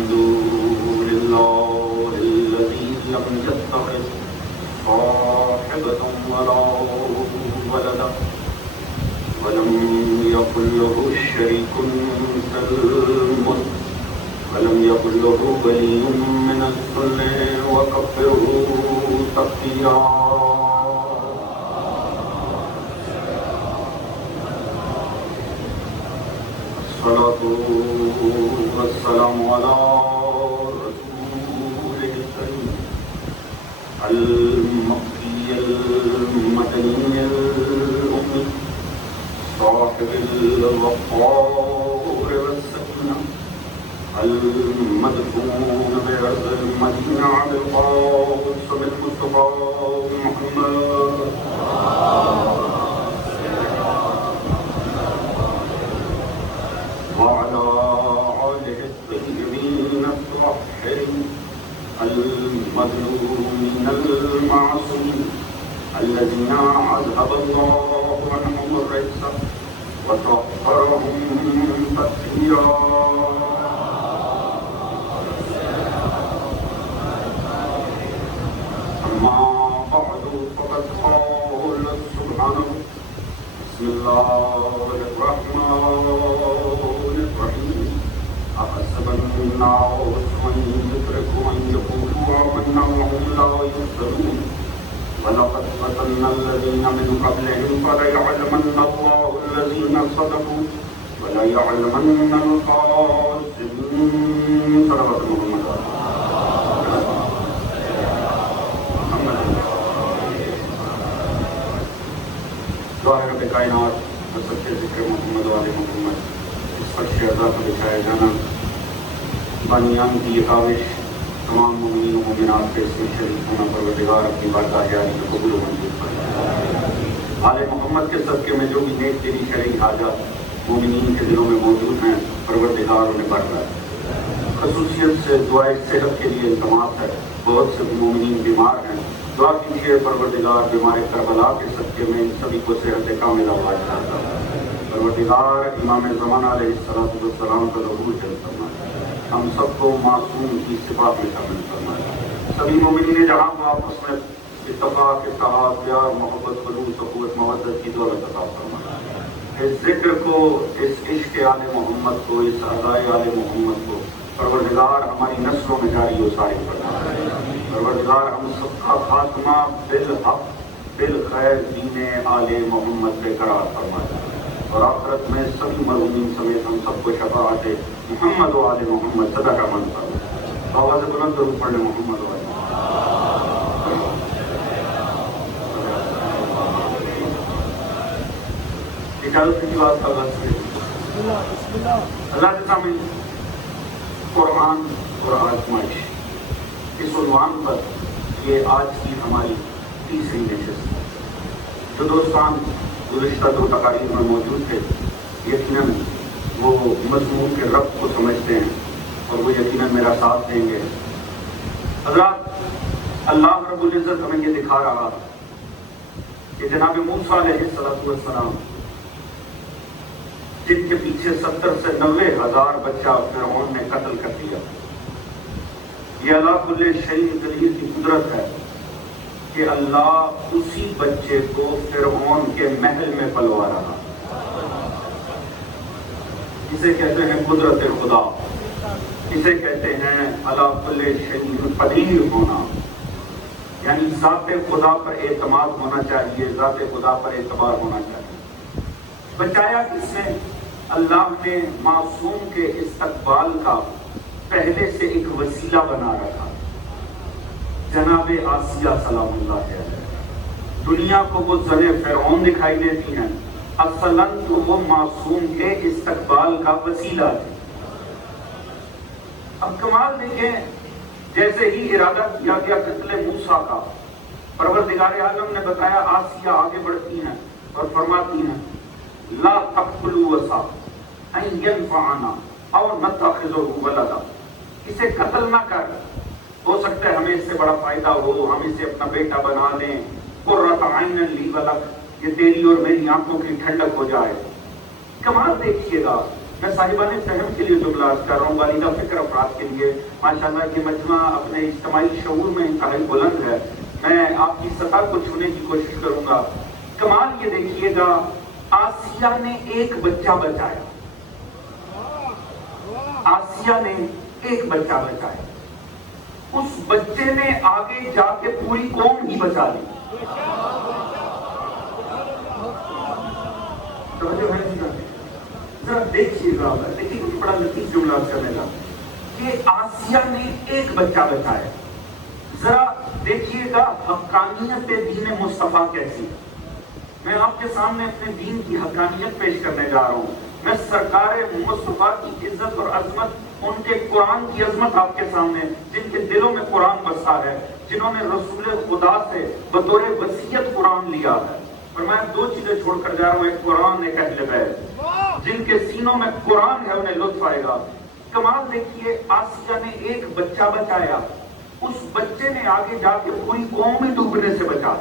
الحمد لله الذي لم يتخذ صاحبة ولا ولدا ولم يكن له شريك في الملك ولم يكن له ولي من الذل وكبره تكبيرا. الصلاة والسلام على رسوله الكريم المكي المدني الأمي صاحب الوقار والسكينة المدفون بأرض المدينة بالقاص بالمصطفى محمد وعلى آله الطيبين الطاهرين المظلومين المعصومين الذين أذهب الله عنهم الرجس وطهرهم تطهيرا. أما بعد فقد قال سبحانه بسم الله الرحمن الرحيم أحسب الناس أن يتركوا أن يقولوا آمنا وهم لا يفتنون ولقد فتنا الذين من قبلهم فليعلمن الله الذين صدقوا وليعلمن الكاذبين. صدق محمد. ظاہر کائنات اور سچے ذکر محمد والے محمد اس فرش عطا کو دکھایا جانا بانیان کی یہ کاوش تمام مومنین و مومنات کے اس میں شریک ہونا پروردگار اپنی بارگاہ عالی میں قبول و منظور فرمائے. آل محمد کے صدقے میں جو بھی نیک دلی شرعی حاجات مومنین کے دلوں میں موجود ہیں پروردگار انہیں بڑھ رہا ہے. خصوصیت سے دعائے صحت کے لیے التماس ہے. بہت سے مومنین بیمار ہیں، دعا کیجیے پروردگار بیمار کربلا کے صدقے میں ان سبھی کو صحت کاملہ عطا فرمائے. پروردگار امام زمانہ علیہ السلام کا ظہور جلد فرمائے. ہم سب کو معصوم کی صفات میں شامل فرمائے. سبھی مومنین جہاں کو آپس میں اتفاق، اتحاد، پیار، محبت، خلوص، اخوت، مودت کی دولت عطا فرمائے. اس ذکر کو، اس عشق آل محمد کو، اس ادائے آل محمد کو پروردگار ہماری نسلوں میں جاری و ساری فرمائے. پروردگار ہم سب کا خاتمہ بالحق بالخیر دین آل محمد پہ قرار فرمائے اور آخرت میں سبھی مرحومین سمیت ہم سب کو شفاعت محمد و آل محمد صدقہ مند فرمائے. آواز بلند درود پڑھ لیں محمد و آل محمد. اجازت کی بات کا بس اللہ کے سامنے قرآن اور آزمائش اس عنوان پر یہ آج کی ہماری تیسری نشست ہے. جو دوستان گزشتہ دو تقاریر میں موجود تھے یقیناً وہ مضمون کے ربط کو سمجھتے ہیں اور وہ یقیناً میرا ساتھ دیں گے. حضرات، اللہ رب العزت ہمیں یہ دکھا رہا کہ جناب موسیٰ علیہ السلام جن کے پیچھے 70 سے 90 ہزار بچہ فرعون نے قتل کر دیا، یہ اللہ کل شیء قدیر کی قدرت ہے کہ اللہ اسی بچے کو فرعون کے محل میں پلوا رہا. اسے کہتے ہیں قدرت خدا، اسے کہتے ہیں اللہ کل شیء قدیر ہونا، یعنی ذات خدا پر اعتماد ہونا چاہیے، ذات خدا پر اعتبار ہونا چاہیے. بچایا کس نے؟ اللہ نے معصوم کے استقبال کا پہلے سے ایک وسیلہ بنا رکھا. جناب آسیہ سلام اللہ علیہ دنیا کو وہ زن فرعون دکھائی دیتی ہیں، اصلاً تو وہ معصوم کے استقبال کا وسیلہ تھی. اب کمال دیکھیں، جیسے ہی ارادہ کیا گیا قتل موسیٰ کا، پروردگار عالم نے بتایا آسیہ آگے بڑھتی ہیں اور فرماتی ہیں لا تقتلوا عسیٰ ان ینفعنا او نتخذہ ولدا. اسے قتل نہ کر، ہو سکتا ہے ہمیں اس سے بڑا فائدہ ہو، ہم اسے اپنا بیٹا بنا لیں. قرۃ عین لی ولک، یہ تیری اور میری آنکھوں کی ٹھنڈک ہو جائے. کمال دیکھیے گا، میں صاحبان فہم کے لیے جملہ عرض کر رہا ہوں، والدہ فکر افراد کے لیے۔ ماشاءاللہ یہ مجمع اپنے اجتماعی شعور میں انتہائی بلند ہے، میں آپ کی سطح کو چھونے کی کوشش کروں گا۔ کمال یہ دیکھیے گا، آسیہ نے ایک بچہ بچایا، آسیہ نے ایک بچہ بچایا، اس بچے نے آگے جا کے پوری قوم ہی بچا لی۔ ذرا دیکھیے گا، لیکن بڑا لطیف جملہ کرنے کا کہ آسیہ نے ایک بچہ بچایا۔ ذرا دیکھیے گا حقانیت دین مصطفیٰ کیسی ہے۔ میں آپ کے سامنے اپنے دین کی حقانیت پیش کرنے جا رہا ہوں، میں سرکار مصطفیٰ کی عزت اور عظمت، ان کے قرآن کی عظمت آپ کے سامنے، جن کے دلوں میں قرآن بسا ہے، جنہوں نے رسول خدا سے بطور وصیت قرآن لیا ہے۔ اور میں دو چیزیں چھوڑ کر جا رہا ہوں، ایک قرآن، ایک اہل بیت، جن کے سینوں میں قرآن ہے انہیں لطف آئے گا۔ کمال دیکھیے، آسیہ نے ایک بچہ بچایا، اس بچے نے آگے جا کے پوری قوم ہی ڈوبنے سے بچا۔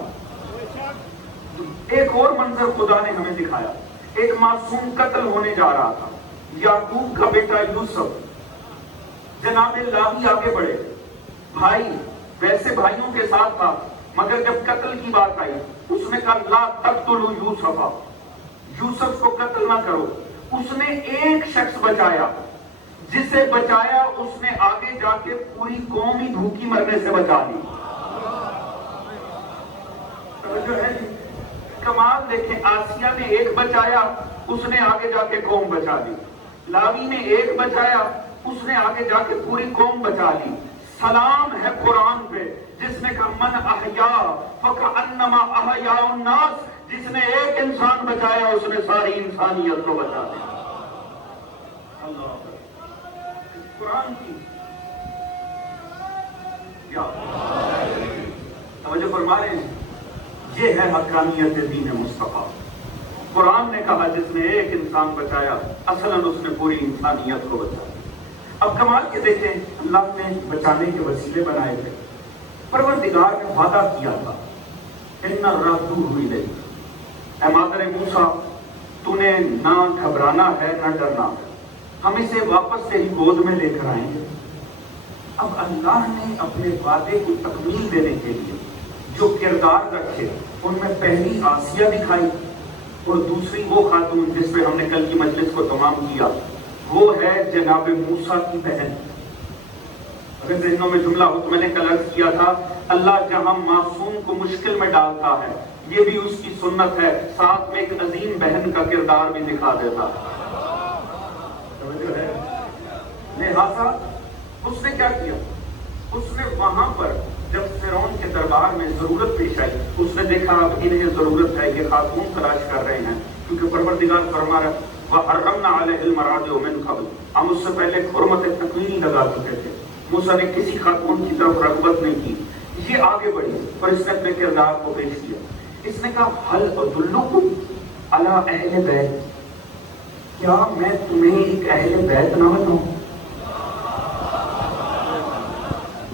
ایک اور منظر خدا نے ہمیں دکھایا، ایک معصوم قتل ہونے جا رہا تھا، یعقوب کا بیٹا یوسف، جناب لاوی آگے بڑھے، بھائی ویسے بھائیوں کے ساتھ تھا، مگر جب قتل کی بات آئی اس نے کہا لا تقتلوا یوسف، یوسف کو قتل نہ کرو۔ اس نے ایک شخص بچایا، جسے بچایا اس نے آگے جا کے پوری قوم ہی بھوکی مرنے سے بچا لی۔ توجہ ہے جی؟ کمال دیکھیں، آسیہ نے ایک بچایا، اس نے آگے جا کے قوم بچا لی۔ لاوی نے ایک بچایا، اس نے آگے جا کے پوری قوم بچا لی۔ سلام ہے قرآن پہ جس نے کہا من احیا فکأنما احیا الناس، جس نے ایک انسان بچایا اس نے ساری انسانیت کو بچا دیا۔ اللہ قرآن کی کیا توجہ فرما رہے ہیں؟ یہ ہے حقانیت دین مصطفیٰ۔ قرآن نے کہا جس نے ایک انسان بچایا، اصلاً اس نے پوری انسانیت کو بچایا۔ اب کمال کے دیکھیں، اللہ نے بچانے کے وسیلے بنائے تھے۔ پروردگار نے وعدہ کیا تھا ان ردوہ الیک، اے مادر موسیٰ تو نے نہ گھبرانا ہے نہ ڈرنا ہے، ہم اسے واپس سے ہی گود میں لے کر آئیں گے۔ اب اللہ نے اپنے وعدے کو تکمیل دینے کے لیے جو کردار رکھے، ان میں پہلی آسیہ دکھائی، اور دوسری وہ خاتون جس پہ ہم نے کل کی مجلس کو تمام کیا، وہ ہے جناب موسیٰ کی بہن۔ اگر ذہنوں میں جملہ ہو تو میں نے کل عرض کیا تھا، اللہ جہاں معصوم کو مشکل میں ڈالتا ہے، یہ بھی اس کی سنت ہے، ساتھ میں ایک عظیم بہن کا کردار بھی دکھا دیتا ہے۔ لہٰذا اس نے کیا کیا؟ اس نے وہاں پر جب فرعون کے دربار میں ضرورت پیش آئی، اس نے دیکھا اب انہیں ضرورت ہے، یہ خاتون تلاش کر رہے ہیں، کیونکہ پروردگار فرما رہا وَحَرَّمْنَا عَلَيْهِ الْمَرَاضِعَ مِنْ قَبْلُ، ہم اس سے پہلے حرمت تکوینی لگا چکے تھے۔ موسیٰ نے کسی خاتون کی طرف رغبت نہیں کی، یہ آگے بڑھی اور اس نے اپنے کردار کو پیش کیا۔ اس نے کہا هَلْ أَدُلُّكُمْ عَلَىٰ أَهْلِ بَيْتٍ، کیا میں تمہیں ایک اہل بیت نہ بتاؤں؟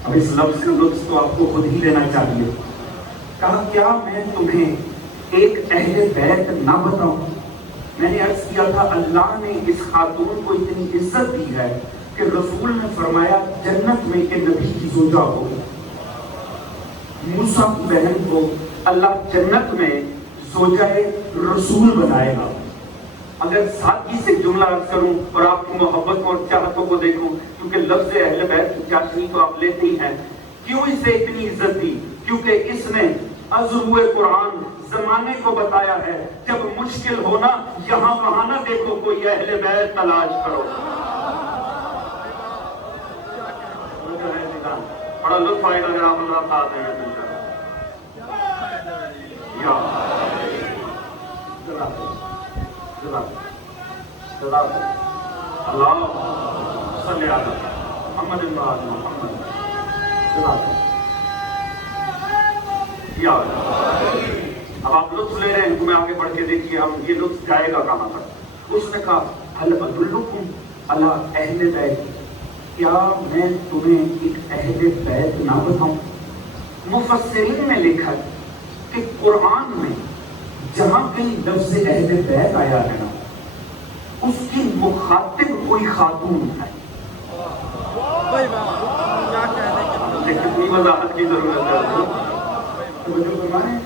اب اس لفظ کا لطف تو آپ کو خود ہی لینا چاہیے۔ کہا کیا میں تمہیں ایک اہل بیت نہ بتاؤں؟ میں نے عرض کیا تھا اللہ نے اس خاتون کو اتنی عزت دی ہے کہ رسول نے فرمایا جنت میں کہ نبی کی زوجہ ہو، موسیٰ کی بہن کو اللہ جنت میں زوجہ رسول بنائے گا۔ اگر سادگی سے جملہ عرض کروں اور آپ کی محبت اور چاہتوں کو دیکھوں، کیونکہ لفظ اہل بیت کی چاشنی تو آپ لیتے ہی ہیں، کیوں اسے اتنی عزت دی؟ کیونکہ اس نے عزوہ قرآن زمانے کو بتایا ہے، جب مشکل ہونا یہاں وہاں نہ دیکھو، کوئی اہل بیت تلاش کرو۔ بڑا لطف آئے گا اگر آپ اللہ تعالیٰ ہیں یا اللہ صلی علی محمد محمد یا اب آپ لطف لے رہے ہیں تو میں آگے بڑھ کے دیکھیے ہم یہ لطف جائے گا کہاں پر۔ اس نے کہا هل ادلکم علی اہل بیت، کیا میں تمہیں ایک اہل بیت نہ بتاؤں؟ مفسرین نے لکھا کہ قرآن میں جہاں کہیں لفظ اہل بیت آیا ہے نا، اس کی مخاطب کوئی خاتون ہے. کتنی وضاحت کی ضرورت ہے.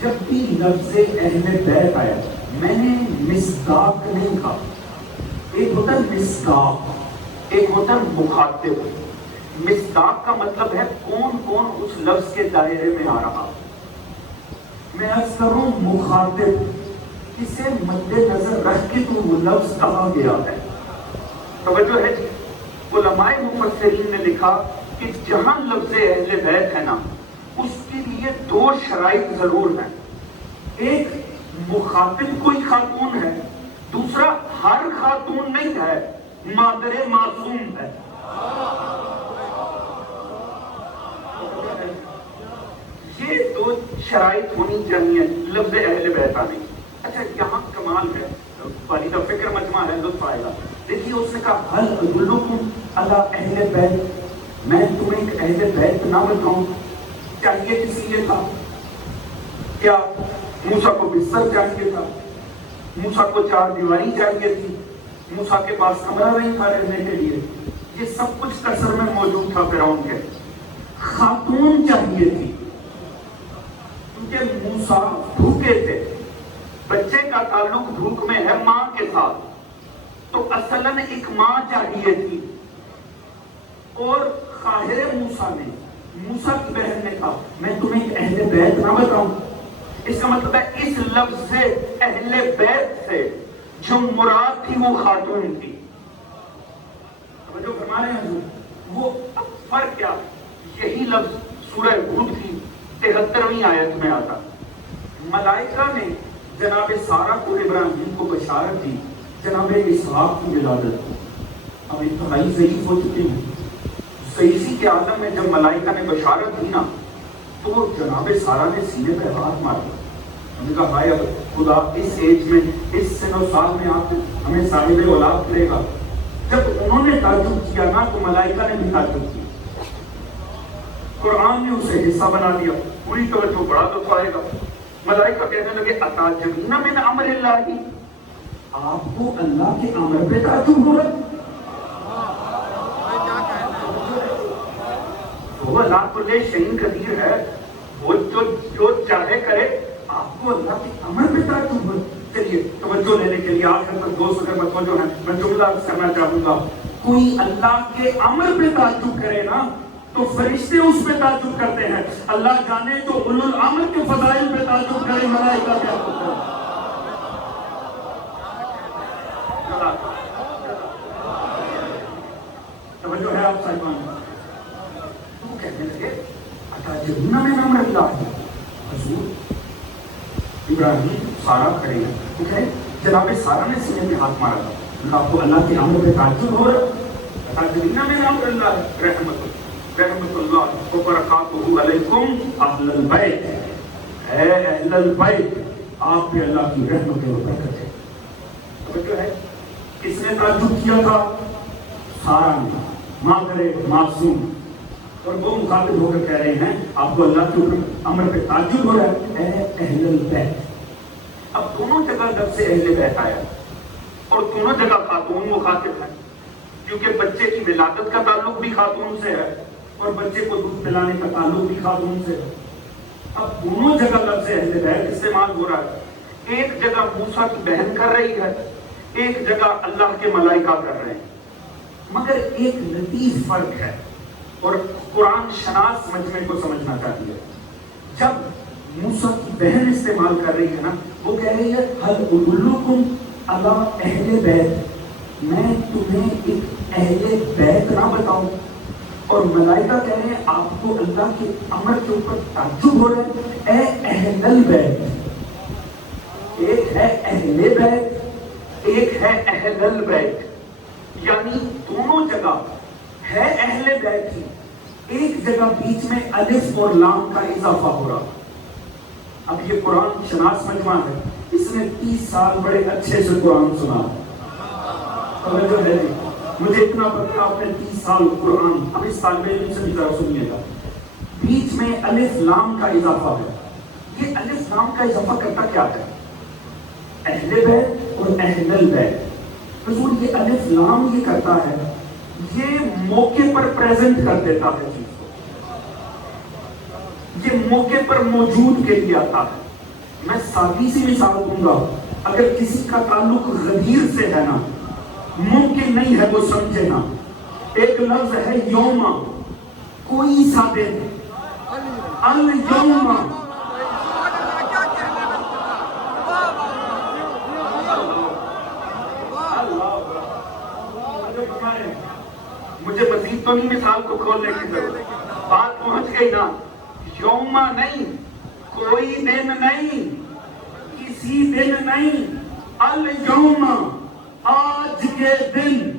جب بھی لفظ اہل بیت آیا میں نے مصداق نہیں کہا. ایک ہوتا ہے مصداق، ایک ہوتا ہے مخاطب. مصداق کا مطلب ہے کون کون اس لفظ کے دائرے میں آ رہا. میں عرض کروں مخاطب کسے مد نظر رکھ کے تو وہ لفظ کہا گیا ہے. توجہ ہے جی. علماء مفسرین نے لکھا کہ جہاں لفظ اہل بیت ہے نا اس کے لیے دو شرائط ضرور ہیں. ایک مخاطب کوئی خاتون ہے، دوسرا ہر خاتون نہیں ہے، مادر معصوم ہے. یہ دو شرائط ہونی چاہیے لفظ اہل بیت آنے. اچھا یہاں کمال ہے، والدہ فکر مجمع ہے، لطف آئے گا. دیکھیے اس نے کہا حل ادلکم علی اہل بیت، میں تمہیں ایک اہل بیت نہ بتاؤں. چاہیے کس لیے تھا؟ کیا موسیٰ کو بستر چاہیے تھا؟ موسیٰ کو چار دیواری چاہیے تھی؟ موسیٰ کے پاس کمرہ نہیں تھا رہنے کے لیے؟ یہ سب کچھ قصر میں موجود تھا فرعون کے. خاتون چاہیے تھی کیونکہ موسیٰ بھوکے تھے. بچے کا تعلق بھوک میں ہے ماں کے ساتھ، تو اصلاً ایک ماں چاہیے تھی. اور خاہر موسیٰ نے، موسیٰ کی بہن نے کہا میں تمہیں ایک اہل بیت نہ بتاؤں. اس کا مطلب ہے اس لفظ سے اہل بیت سے جو مراد تھی وہ خاتون تھی. جو فرما رہے ہیں وہ اب فرق کیا؟ یہی لفظ سورہ ہود کی 73ویں آیت میں آتا. ملائکہ نے جناب سارہ کو ابراہیم کو بشارت دی جناب اسحاق کی ولادت کو. اب انتہائی ضعیف ہو چکے ہیں. ضعیفی کے عالم میں جب ملائکہ نے بشارت دی نا تو جناب سارہ نے سینے پہ ہاتھ مارا. انہوں نے کہا بھائی اب خدا اس ایج میں اس سن و سال میں آپ ہمیں صاحب اولاد کرے گا. جب انہوں نے تعجب کیا نا تو ملائکہ نے بھی تعجب کیا. قرآن نے اسے حصہ بنا دیا. پوری توجہ بڑا لطف آئے گا. ملائکہ کہنے لگے اتعجبین من امر اللہ، آپ کو اللہ کے امر پہ تعجب ہو رہا؟ وہ اللہ کل شیء قدیر ہے، وہ جو چاہے کرے. آپ کو اللہ کے امر پہ تعجب ہو. چلیے توجہ لینے کے لیے آخر تک دوست اگر متوجہ ہیں میں جملہ کرنا چاہوں گا. کوئی اللہ کے امر پہ تعجب کرے نا تو فرشتے اس پہ تعجب کرتے ہیں. اللہ جانے تو اولو الامر کے فضائل پہ تعجب کرے ملائکہ کیا کرتے ہیں. توجہ ہے آپ صاحبان. تو کہنے لگے اتعجبون من امر اللہ. حضور ابراہیم سارہ کھڑے ہیں. ٹھیک ہے جناب سارہ نے سینے پہ ہاتھ مارا تھا. آپ کو اللہ کے امر پہ تعجب ہو رہا؟ اتعجبون من امر اللہ رحمت اللہ وبرکاتہ علیکم اہل البیت. اے اہل البیت آپ پہ اللہ کی رحمت و برکت ہے. توجہ ہے. کس نے تعجب کیا تھا؟ سارہ نے، ماں کرے معصوم. اور وہ مخاطب ہو کر کہہ رہے ہیں آپ کو اللہ کے امر پہ تعجب ہو رہا ہے اے اہل البیت. اب دونوں جگہ لفظ اہل بیت آیا اور دونوں جگہ خاتون مخاطب ہے کیونکہ بچے کی ولادت کا تعلق بھی خاتون سے ہے اور بچے کو دودھ پلانے کا تعلق بھی خاتون سے ہے. اب دونوں جگہ لفظ اہل بیت استعمال ہو رہا ہے. ایک جگہ موسیٰ کی بہن کر رہی ہے، ایک جگہ اللہ کے ملائکہ کر رہے ہیں. مگر ایک لطیف فرق ہے اور قرآن شناس مجمع کو سمجھنا چاہیے. جب موسیٰ کی بہن استعمال کر رہی ہے نا وہ کہہ رہی ہے حل ادلکم علی اہل بیت، میں تمہیں ایک اہل بیت نہ بتاؤں. اور ملائکہ کہہ رہے ہیں آپ کو اللہ کے امر کے اوپر تعجب ہو رہا ہے اے اہل البیت. ایک ہے اہل بیت، ایک ہے اہل البیت. یعنی دونوں جگہ ہے اہل بیت ہی، ایک جگہ بیچ میں الف اور لام کا اضافہ ہو رہا. اب یہ قرآن شناس مجمع ہے، اس نے 30 سال بڑے اچھے سے قرآن سنا. توجہ ہے جی. مجھے اتنا پتہ آپ نے 30 سال قرآن. اب اس طالب علم سے بھی ذرا سنیے گا. بیچ میں الف لام کا اضافہ ہے. یہ الف لام کا اضافہ کرتا کیا ہے؟ اہل بیت اور اہل البیت. حضور یہ الف لام یہ کرتا ہے، یہ موقع پر پریزنٹ کر دیتا ہے چیز کو، یہ موقع پر موجود کے لیے آتا ہے۔ میں سادی سی مثال دوں گا، اگر کسی کا تعلق غدیر سے ہے نا، ممکن نہیں ہے وہ سمجھے نا، ایک لفظ ہے یوم، کوئی سا دن، الیوم، مجھے مزید تو نہیں مثال کو کھولنے کی ضرورت، بات پہنچ گئی نا۔ یوم نہیں، کوئی دن نہیں، کسی دن نہیں، الیوم، آج کے دن۔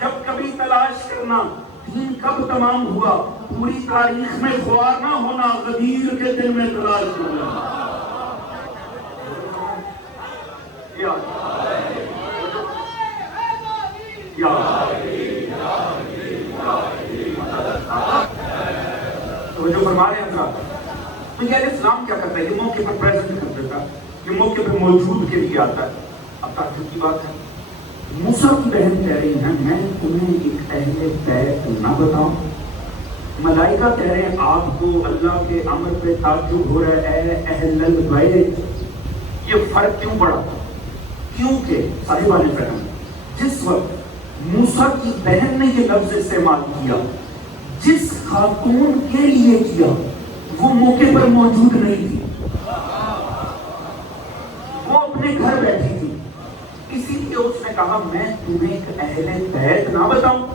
جب کبھی تلاش کرنا دین کب تمام ہوا، پوری تاریخ میں خوار نہ ہونا، غدیر کے دن میں تلاش کرنا۔ تو جو فرما رہے ہیں حضرات، تو یہ اسلام کیا کرتا ہے؟ یہ موقع پر پریزنٹ کر دیتا ہے، یہ موقع پر موجود کے لیے آتا ہے۔ اب تعجب کی بات ہے، موسیٰ کی بہن کہہ رہی ہیں میں تمہیں ایک اہل بیت نہ بتاؤں؟ ملائکہ کہہ رہے ہیں آپ کو اللہ کے امر پہ تعجب ہو رہا ہے اے اہل البیت۔ یہ فرق کیوں پڑا؟ کیونکہ صاحبان فہم، جس وقت موسیٰ کی بہن نے یہ لفظ استعمال کیا، جس خاتون کے لیے کیا، وہ موقع پر موجود نہیں تھی، وہ اپنے گھر بیٹھی تھی، اسی لیے اس نے کہا میں تمہیں ایک اہل بیت نہ بتاؤں،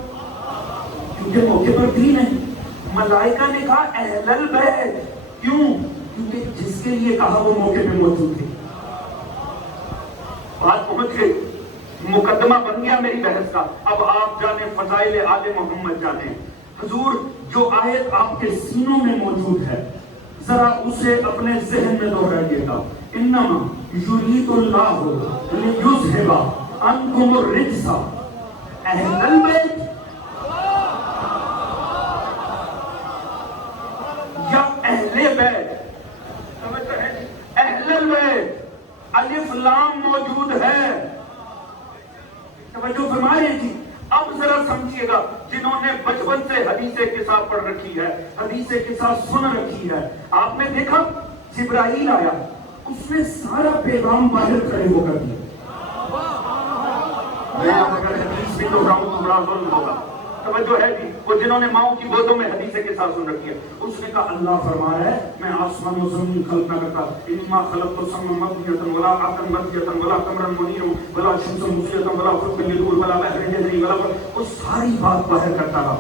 کیونکہ موقع پر تھی نہیں۔ ملائکہ نے کہا اہل البیت، کیوں؟ کیونکہ جس کے لیے کہا وہ موقع پہ موجود تھی۔ بات پہنچ گئی، مقدمہ بن گیا میری بحث کا۔ اب آپ جانے فضائل آل محمد جانے۔ حضور جو آیت آپ کے سینوں میں موجود ہے، ذرا اسے اپنے ذہن میں دوہرائیے گا۔ انما یرید اللہ لیذھب عنکم الرجس اہل البیت، یا اہل بیت، سمجھتے ہیں؟ اہل البیت الف لام موجود ہے، توجہ فرمائیں جی۔ اب ذرا سمجھیے گا، جنہوں نے بچپن سے حدیث قصہ پڑھ رکھی ہے، حدیث قصہ سن رکھی ہے، آپ نے دیکھا جبرائیل آیا، اس نے سارا پیغام باہر کھڑے ہو کر دیا۔ میں اگر حدیث بھی دہراؤں تو بڑا ظلم ہوگا، توجہ ہے جی۔ وہ جنہوں نے ماؤں کی گودوں میں حدیث کے ساتھ سن رکھی ہے، اس نے کہا اللہ فرما رہا ہے میں آسمان و زمین خلق نہ کرتا، انما خلقت السماء مبنیۃ ولا عقل مبنیۃ ولا قمرا منیرا ولا شمسا مضیۃ ولا قمرا للدور ولا بحر جری ولا، وہ ساری بات باہر کرتا رہا۔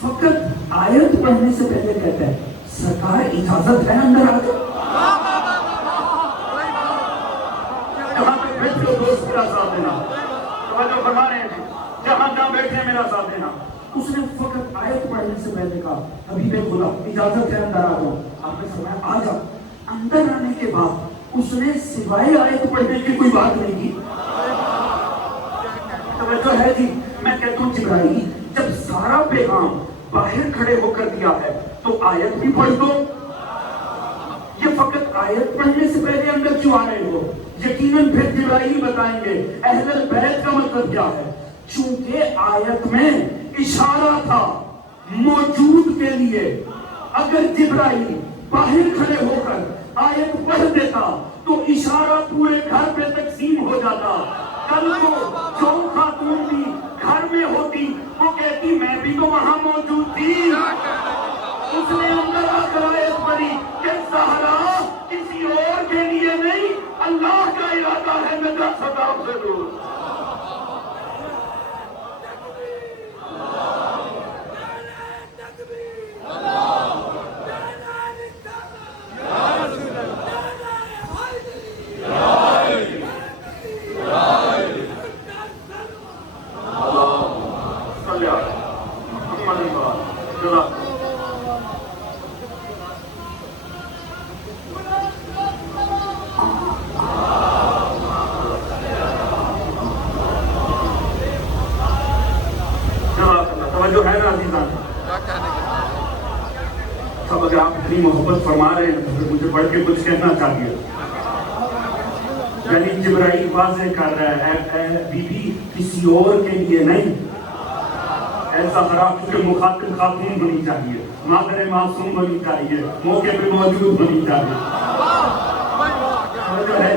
فقط آیت پڑھنے سے پہلے کہتا ہے سرکار اجازت ہے اندر آ جاؤ، جہاں پہ بیٹھے ہو دوست میرا ساتھ دینا، توجہ فرما رہے ہیں، جہاں جہاں بیٹھے میرا ساتھ دینا۔ اس نے فقط آیت پڑھنے سے پہلے کہا حبیب خدا اجازت ہے اندر آ جاؤ، آپ نے فرمایا آ جاؤ۔ اندر آنے کے بعد اس نے سوائے آیت پڑھنے کی کوئی بات نہیں کی۔ توجہ ہے جی، میں کہتا ہوں جبرائیل جب سارا پیغام باہر کھڑے ہو کر دیا ہے تو آیت بھی پڑھ دو۔ یہ فقط آیت پڑھنے سے پہلے اندر کیوں آ رہے ہو؟ یقیناً پھر جبرائیل بتائیں گے اہل البیت کا مطلب کیا ہے، چونکہ آیت میں اشارہ تھا موجود کے لیے۔ اگر جبرائیل باہر کھڑے ہو کر آیت پڑھ دیتا تو اشارہ پورے گھر پہ تقسیم ہو جاتا۔ کل کو جو خاتون بھی گھر میں ہوتی وہ کہتی میں بھی تو وہاں موجود تھی، اس نے اندر آ کر آیت پڑھی کہ سہارا کسی اور کے لیے نہیں، اللہ کا ارادہ ہے نجاست آپ سے دور۔ اب اگر آپ اتنی محبت فرما رہے ہیں تو مجھے بڑھ کے کچھ کہنا چاہیے۔ یعنی جبرائیل واضح کر رہا ہے اے بی بی کسی اور کے لیے نہیں، ایسا خراب کے مخاطب خاتون ہونی چاہیے، مادر معصوم ہونی چاہیے، موقع پہ موجود ہونی چاہیے، جو ہے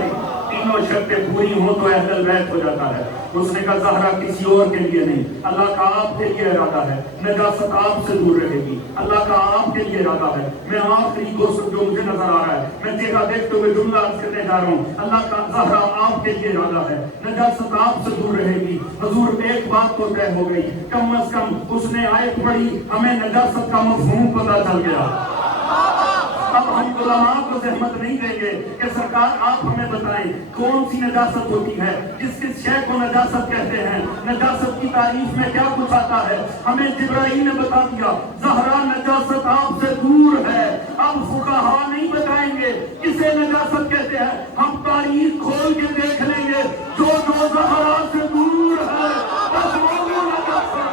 تینوں شرطیں پوری ہوں تو اہل البیت ہو جاتا ہے۔ اس نے کہا زہرا کسی اور کے لیے نہیں، اللہ کا آپ کے لیے ارادہ ہے، نجاست آپ سے دور رہے گی، اللہ کا آپ کے لیے ارادہ ہے۔ میں آخری دوست جو مجھے نظر آ رہا ہے، میں چہرہ دیکھتے ہوئے جملہ عرض کرنے جا رہا ہوں، اللہ کا زہرا آپ کے لیے ارادہ ہے، نجاست آپ سے دور رہے گی۔ حضور ایک بات تو طے ہو گئی، کم از کم اس نے آیت پڑھی، ہمیں نجاست کا مفہوم پتہ چل گیا۔ اب ہم علماء کو زحمت نہیں دیں گے کہ سرکار آپ ہمیں بتائیں کون سی نجاست ہوتی ہے، کس کس شے کو نجاست کہتے ہیں، نجاست کی تعریف میں کیا کچھ آتا ہے۔ ہمیں جبرائیل نے بتا دیا زہرا نجاست آپ سے دور ہے۔ اب فقہاء نہیں بتائیں گے کسے نجاست کہتے ہیں، ہم تاریخ کھول کے دیکھ لیں گے، جو زہرا سے دور ہے بس وہ نجاست۔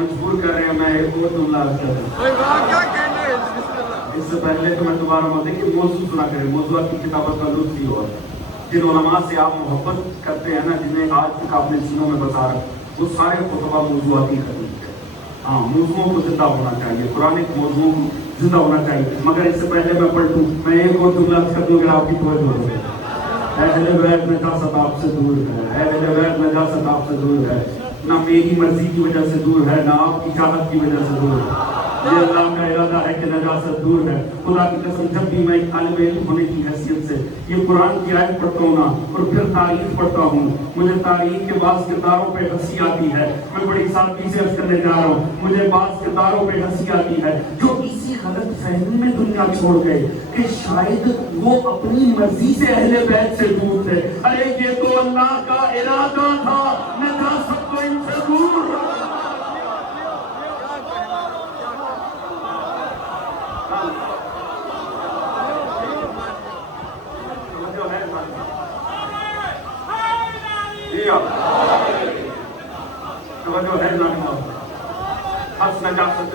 مجبور کر رہے ہیں، میں ایک اور جملہ اس سے پہلے تو میں دوبارہ دیکھیے موضوع سنا کریں، موضوعات کی کتابت کا لطف ہی ہوا ہے۔ جن علماء سے آپ محبت کرتے ہیں نا، جنہیں آج تک آپ نے سینوں میں بتا رہا، وہ سارے خطبہ موضوعاتی خدمت ہے۔ ہاں، موضوعوں کو زندہ ہونا چاہیے، قرآن کے موضوعوں کو زندہ ہونا چاہیے۔ مگر اس سے پہلے میں پڑھوں، میں ایک اور جملہ کر دوں گا، آپ کی توجہ ہو گئی۔ اہل بیت نجاست آپ سے دور ہے، اہل بیت نجاست آپ سے دور ہے، نہ میری مرضی کی وجہ سے دور ہے، نہ آپ کی چاہت کی وجہ سے دور ہے۔ یہ اللہ کا ارادہ ہے کہ نجاست دور ہے۔ خدا کی قسم جب بھی میں ایک طالب علم ہونے کی حیثیت سے یہ قرآن کی آیت پڑھتا ہوں نا، اور پھر تاریخ پڑھتا ہوں، مجھے تاریخ کے بعض کرداروں پہ ہنسی آتی ہے۔ میں بڑی سادگی سے عرض کرنے جا رہا ہوں، مجھے بعض کرداروں پہ ہنسی آتی ہے جو اسی غلط فہمی میں دنیا چھوڑ گئے کہ شاید وہ اپنی مرضی سے اہل بیت سے دور تھے۔ ارے یہ تو اللہ کا ارادہ تھا، نجاست کو ان سے دور رکھنا۔ توجہ ہے نا، حس نجاست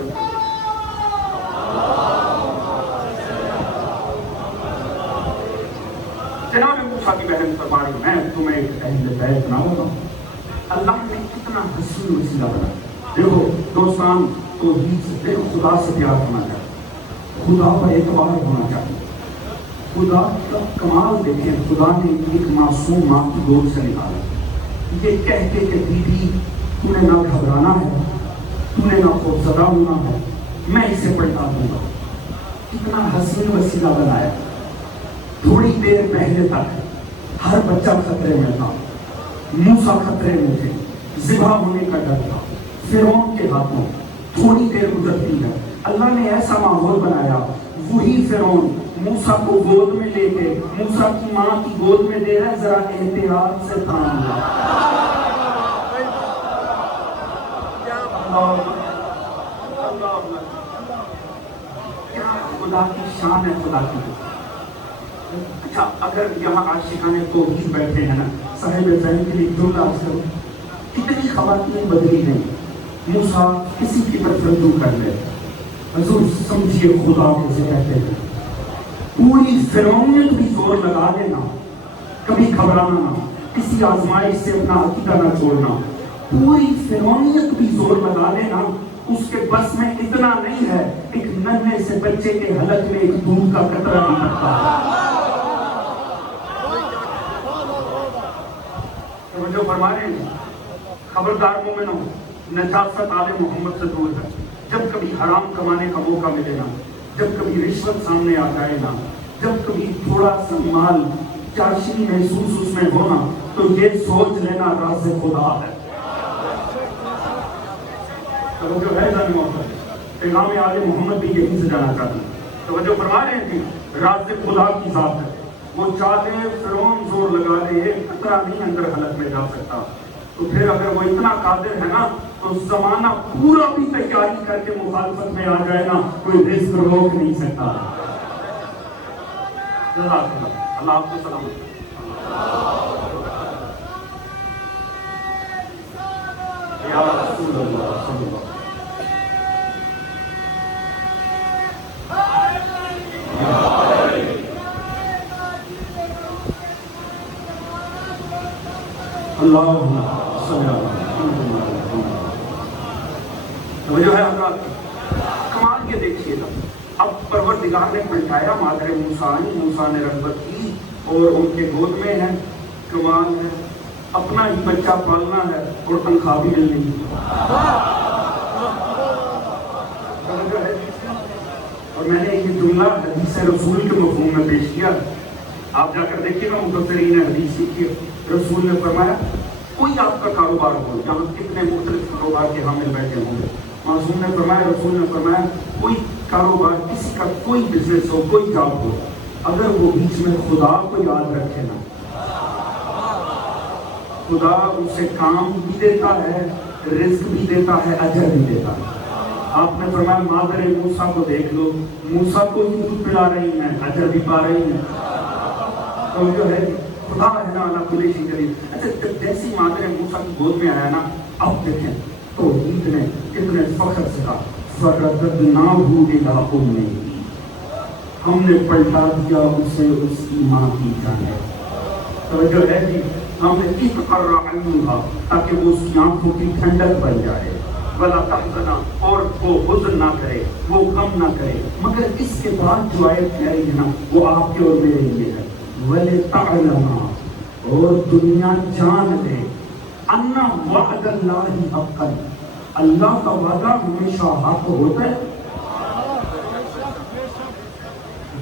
جناب موسیٰ کی بہن فرما رہی، میں تمہیں ایک اہل بیت نہ ہوتا ہوں۔ اللہ نے کتنا حسین وسیلہ بنا۔ دیکھو دوستان، توحید سے دیکھو، خدا سے پیار ہونا چاہیے، خدا پر اعتبار ہونا چاہیے۔ خدا کا کمال دیکھیں، خدا نے ایک معصوم ماں کی گود سے نکالا، یہ کہہ کے کہ بیوی تو نے نہ گھبرانا ہے، تو نے نہ خوفزدہ ہونا ہے، میں اسے پلٹا دوں گا۔ کتنا حسین وسیلہ بنایا۔ تھوڑی دیر پہلے تک ہر بچہ خطرے میں تھا، موسیٰ خطرے میں تھے، ذبح ہونے کا ڈر تھا فرعون کے ہاتھوں۔ تھوڑی دیر گزرتی ہے، اللہ نے ایسا ماحول بنایا، وہی فرعون موسیٰ کو گود میں لے کے موسیٰ کی ماں کی گود میں دے رہا ہے، ذرا احتیاط سے تھام لو۔ کیا خدا کی شان ہے، خدا کی۔ اچھا اگر یہاں عاشقان توحید بیٹھے ہیں نا، صاحب فہم کے لیے جملہ عرض کروں، کتنی خواتین بدلی ہیں، موسیٰ کسی کی طرف رجوع کر لے، حضور سمجھیے خدا کیسے کہتے ہیں۔ پوری فرعونیت بھی زور لگا لینا، کبھی گھبرانا نہ، کسی آزمائش سے اپنا عقیدہ نہ چھوڑنا، پوری فرعونیت بھی زور لگا لینا، اس کے بس میں اتنا نہیں ہے ایک ننھے سے بچے کے حلق میں ایک دودھ کا قطرہ بھی رکھتا ہے۔ توجہ فرما رہے ہیں؟ خبردار مومنوں، نجاست آل محمد سے دور ہے۔ جب کبھی حرام کمانے کا موقع ملے نا، جب کبھی رشوت سامنے آ جائے نا، جب کبھی تھوڑا سا مال چاشنی محسوس اس میں ہونا، تو یہ سوچ لینا راز خدا ہے۔ توجہ ہے جانے محمد، پیغام آل محمد بھی یہی سے جانا چاہتے ہیں۔ توجہ فرما رہے ہیں کہ راز خدا کی ذات ہے، وہ چاہے فرعون زور لگا دے، ایک قطرہ نہیں اندر حلق میں جا سکتا۔ تو پھر اگر وہ اتنا قادر ہے نا، تو زمانہ پورا بھی تیاری کر کے مخالفت میں آ جائے نا، کوئی رزق روک نہیں سکتا۔ اللہ آپ کو سلامت۔ یا رسول اللہ صلی اللہ اللہم صلی اللہ توجہ ہے حضرات، کمال کے دیکھیے گا۔ اب پروردگار نے پلٹایا مادر موسیٰ نے رغبت کی اور ان کے گود میں ہے، کمال ہے، اپنا ہی بچہ پالنا ہے اور تنخواہ بھی ملنی ہے۔ اور میں نے یہ جملہ حدیث رسول کے مفہوم میں پیش کیا، آپ جا کر دیکھیے گا مفسرین حدیث کی۔ رسول نے فرمایا کوئی آپ کا کاروبار ہو، یہاں کتنے مختلف کاروبار کے حامل بیٹھے ہوں گے، معصوم نے فرمایا، رسول نے فرمایا کوئی کاروبار، کسی کا کوئی بزنس ہو، کوئی جاب ہو، اگر وہ بیچ میں خدا کو یاد رکھے نا، خدا اسے کام بھی دیتا ہے، رزق بھی دیتا ہے، اجر بھی دیتا ہے۔ آپ نے فرمایا مادر موسیٰ کو دیکھ لو، موسیٰ کو ہی دودھ پلا رہی ہیں، اجر بھی پا رہی ہیں۔ تو جو ہے خدا ہے نا اللہ کل شیء قدیر۔ اچھا جیسی مادر موسیٰ کی گود میں آیا نا، اب دیکھیں توحید نے کتنے فخر سے کہا فَرَدَدْنَاهُ إِلَىٰ أُمِّهِ، ہم نے پلٹا دیا اسے اس کی ماں کی جانب۔ توجہ ہے کہ ہم نے اقْرَ عَيْنُهَا، تاکہ وہ اس کی آنکھوں کی ٹھنڈک بن جائے، وَلَا تَحْزَنَ، اور وہ حزن نہ کرے، وہ غم نہ کرے۔ مگر اس کے بعد جو آیت کہہ رہی ہے نا، وہ آپ کے اور میرے لیے ہے، وَلِتَعْلَمَا، اور دنیا جان لے، اَنَّ وَعْدَ اللَّهِ حَقًّا، اللہ کا وعدہ ہمیشہ حق ہوتا ہے،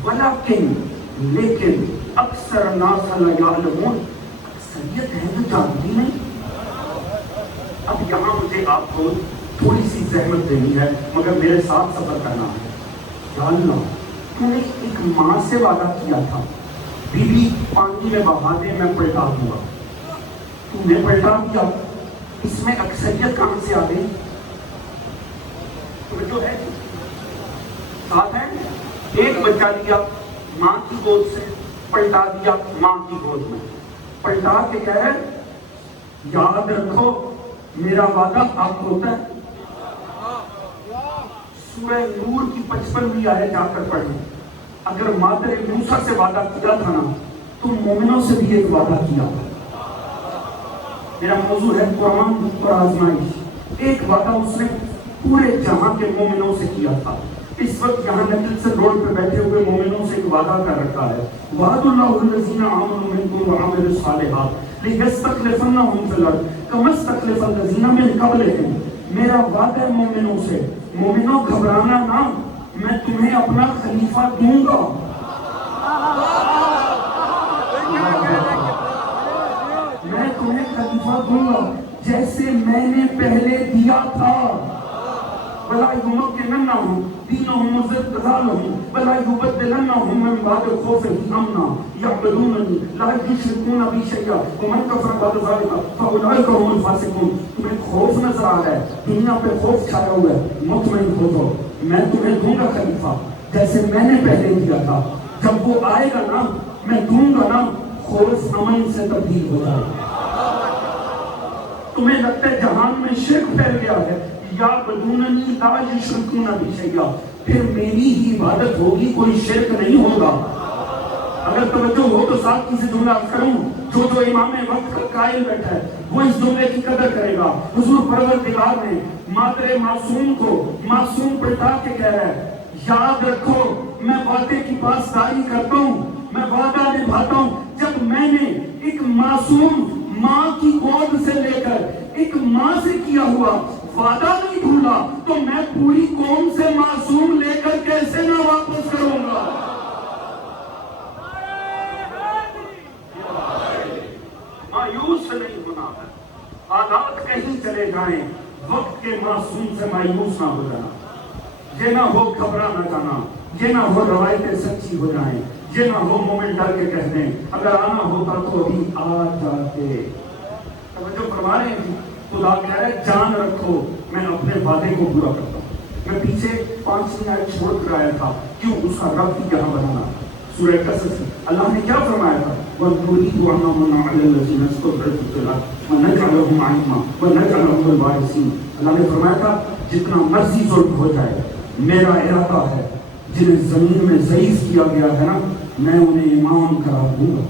وَلَكِن، لیکن اکثر الناس لا يعلمون، اکثریت ہے نا جانتی نہیں۔ اب یہاں مجھے آپ کو تھوڑی سی زحمت دینی ہے، مگر میرے ساتھ سفر کرنا ہے۔ یا اللہ، تو نے ایک ماں سے وعدہ کیا تھا، بیوی پانی میں بہا دے میں پلٹا دوں گا، تو نے پلٹا دیا، اس میں اکثریت کہاں سے آ گئی؟ تو جو ہے ساتھ ہے، ایک بچہ لیا ماں کی گود سے، پلٹا دیا ماں کی گود میں، پلٹا کے کہہ یاد رکھو میرا وعدہ حق ہوتا ہے۔ سورہ نور کی 55ویں آیت جا کر پڑھیں، اگر مادر موسیٰ سے وعدہ کیا تھا نا، تو مومنوں سے بھی ایک وعدہ کیا تھا۔ میرا موضوع ہے قرآن اور آزمائش۔ ایک وعدہ اس نے پورے جہاں کے مومنوں سے کیا تھا۔ اس وقت یہاں نکل سے روڈ پہ بیٹھے ہوئے مومنوں سے ایک وعدہ کر رکھا ہے، وعد اللہ الذین آمنوا منکم وعملوا الصالحات لیستخلفنہم فی الارض کما استخلف الذین من قبلہم۔ میرا وعدہ ہے مومنوں سے، مومنوں گھبرانا نہ، میں تمہیں اپنا خلیفہ دوں گا۔ میں تمہیں خلیفہ دوں گا جیسے میں نے پہلے دیا تھا۔ وَلَا يُمَكِّنَنَّهُمْ دِينَهُمْ وَزِدْنَاهُمْ وَلَا يُبَدِّلَنَّهُمْ مِنْ بَعْدِ خَوْفِهِمْ أَمْنًا يَعْبُدُونَنِي لَا يُشْرِكُونَ بِي شَيْئًا وَمَنْ كَفَرَ بَعْدَ ذَلِكَ فَأُولَٰئِكَ هُمُ الْفَاسِقُونَ۔ تمہیں خوف نظر آ رہا ہے، دنیا پہ خوف چھایا ہوا ہے، مطمئن ہو جاؤ، میں تمہیں دوں گا خلیفہ جیسے میں نے پہلے دیا تھا۔ جب وہ آئے گا نا، میں دوں گا نا، خوف امن سے تبدیل ہو جائے گا۔ تمہیں لگتا ہے جہان میں شرک پھیل گیا ہے، یا بدوننی لا یشرکون بی شیئا، پھر میری ہی عبادت ہوگی، کوئی شرک نہیں ہوگا۔ اگر توجہ ہو تو ساتھ کی سے جملہ کروں، جو امام وقت کا قائل بیٹھا ہے وہ اس جملے کی قدر کرے گا۔ حضور پروردگار نے مادر معصوم کو معصوم پلٹا کے کہہ رہا ہے، یاد رکھو میں وعدے کی پاسداری کرتا ہوں، میں وعدہ نبھاتا ہوں۔ جب میں نے ایک معصوم ماں کی گود سے لے کر ایک ماں سے کیا ہوا وعدہ نہیں بھولا تو میں پوری قوم سے معصوم لے کر کیسے نہ واپس کروں گا؟ مایوس نہیں ہونا ہے، حالات کہیں چلے جائیں وقت کے معصوم سے مایوس نہ ہو جانا، یہ نہ ہو گھبرا نہ جانا، یہ نہ ہو روایتیں سچی ہو جائیں، یہ نہ ہو مومن ڈر کے کہہ دیں اگر آنا ہوتا تو ابھی آ جاتے۔ توجہ فرما رہے ہیں، خدا کہہ رہے جان رکھو میں اپنے وعدے کو پورا کرتا ہوں۔ میں پیچھے 5 آیت چھوڑ کر آیا تھا، کیوں اس کا رب بھی یہاں بنانا۔ سورہ قصص اللہ نے کیا فرمایا تھا؟ وَنُرِيدُ أَن نَّمُنَّ عَلَى الَّذِينَ اسْتُضْعِفُوا فِي الْأَرْضِ وَنَجْعَلَهُمْ أَئِمَّةً وَنَجْعَلَهُمُ الْوَارِثِينَ۔ اللہ نے فرمایا تھا جتنا مرضی ظلم ہو جائے میرا ارادہ ہے جنہیں زمین میں ضعیف کیا گیا ہے نا میں انہیں امام قرار دوں گا،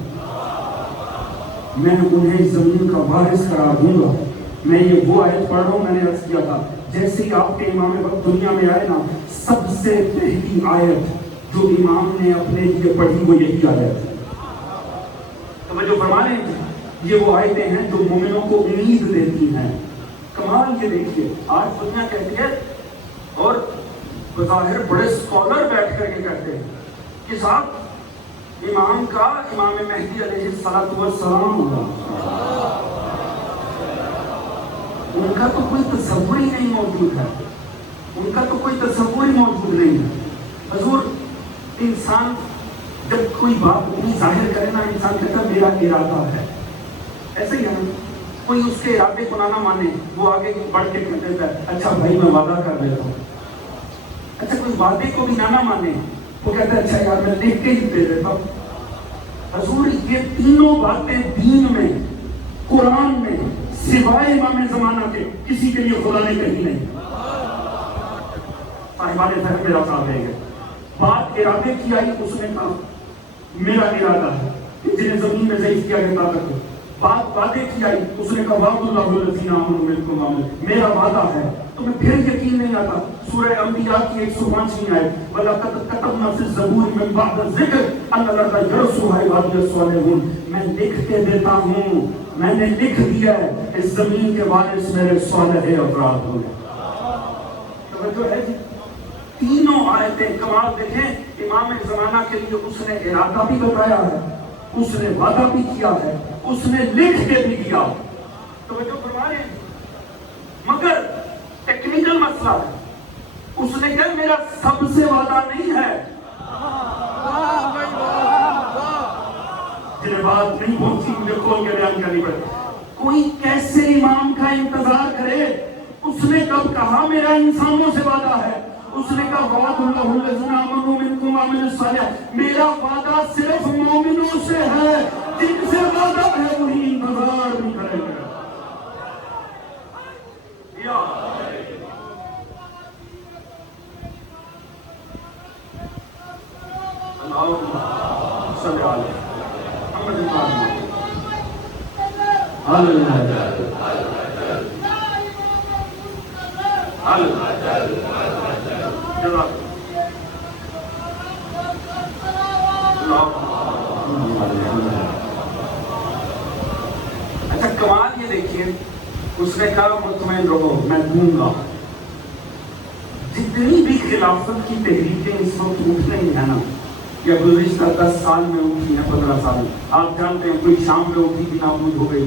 میں انہیں زمین کا وارث قرار دوں گا۔ میں یہ وہ آیت پڑھ رہا ہوں، میں نے عرض کیا تھا جیسے ہی آپ کے امام وقت دنیا میں آئے نا سب سے پہلی آیت جو امام نے اپنے لیے پڑھی وہ یہی آیت ہے۔ توجہ فرما رہے ہیں، یہ وہ آیتیں ہیں جو مومنوں کو امید دیتی ہیں۔ کمال یہ دیکھیے آج دنیا کہتی ہے اور بظاہر بڑے اسکالر بیٹھ کر کے کہتے ہیں کہ صاحب امام کا امام مہدی علیہ السلام ہوگا، ان کا تو کوئی تصور ہی نہیں موجود ہے، ان کا تو کوئی تصور ہی موجود نہیں ہے۔ حضور انسان جب کوئی بات اپنی ظاہر کرے نا انسان کہتا ہے میرا ارادہ ہے، ایسے ہی ہے نا، کوئی اس کے ارادے کو نہ مانے وہ آگے بڑھ کے کہہ دیتا ہے اچھا بھائی میں وعدہ کر دیتا ہوں۔ اچھا کوئی وعدے کو بھی نہ مانے وہ کہتا ہے اچھا یار میں لکھ کے ہی دے دیتا ہوں۔ حضور یہ تینوں باتیں دین میں قرآن میں سوائے امام زمانہ کے کسی کے لیے خدا نے کہی نہیں۔ صاحبان فہم میرا صاحب ہے بات ارادے کی آئی اس نے کہا میرا ارادہ ہے کہ جنہیں زمین میں ضعیف کیا گیا طاقت کو، بات وعدے کی آئی اس نے کہا وعد اللہ الذین آمنوا منکم وعملوا، میرا وعدہ ہے۔ تمہیں پھر یقین نہیں آتا سورہ انبیاء کی 105ویں آیت وَلَقَدْ كَتَبْنَا فِي الزَّبُورِ مِن بَعْدِ الذِّكْرِ أَنَّ الْأَرْضَ يَرِثُهَا عِبَادِيَ الصَّالِحُونَ، میں لکھ کے دیتا ہوں، میں نے لکھ دیا ہے اس زمین کے وارث میرے صالح افراد ہوں گے۔ توجہ ہے جی، تینوں آیتیں کمال دیکھیں، امام زمانہ کے لیے اس نے ارادہ بھی بتایا ہے، اس نے وعدہ بھی کیا ہے، اس نے لکھ کے بھی دیا۔ توجہ فرما رہے ہیں، مگر ٹیکنیکل مسئلہ ہے، اس نے کہا میرا سب سے وعدہ نہیں ہے، جنہیں بات نہیں پہنچی مجھے کھول کے بیان کرنی پڑے۔ کوئی کیسے امام کا انتظار کرے؟ اس نے کب کہا میرا انسانوں سے وعدہ ہے؟ اس نے کہا وعد اللہ الذین آمنوا منکم وعملوا الصالحات، میرا وعدہ صرف مومنوں سے ہے، جن سے وعدہ ہے وہی انتظار بھی کریں گے۔ اللہم صلی علی محمد اچھا کمال یہ دیکھیے اس نے کہا مطمئن رہو میں دوں گا۔ جتنی بھی خلافت کی تحریکیں اس وقت اٹھ رہی ہیں نا یا گزشتہ 10 سال میں اٹھی ہیں، 15 سال میں، آپ جانتے ہیں کوئی شام میں اٹھی تھی نابود ہو گئی،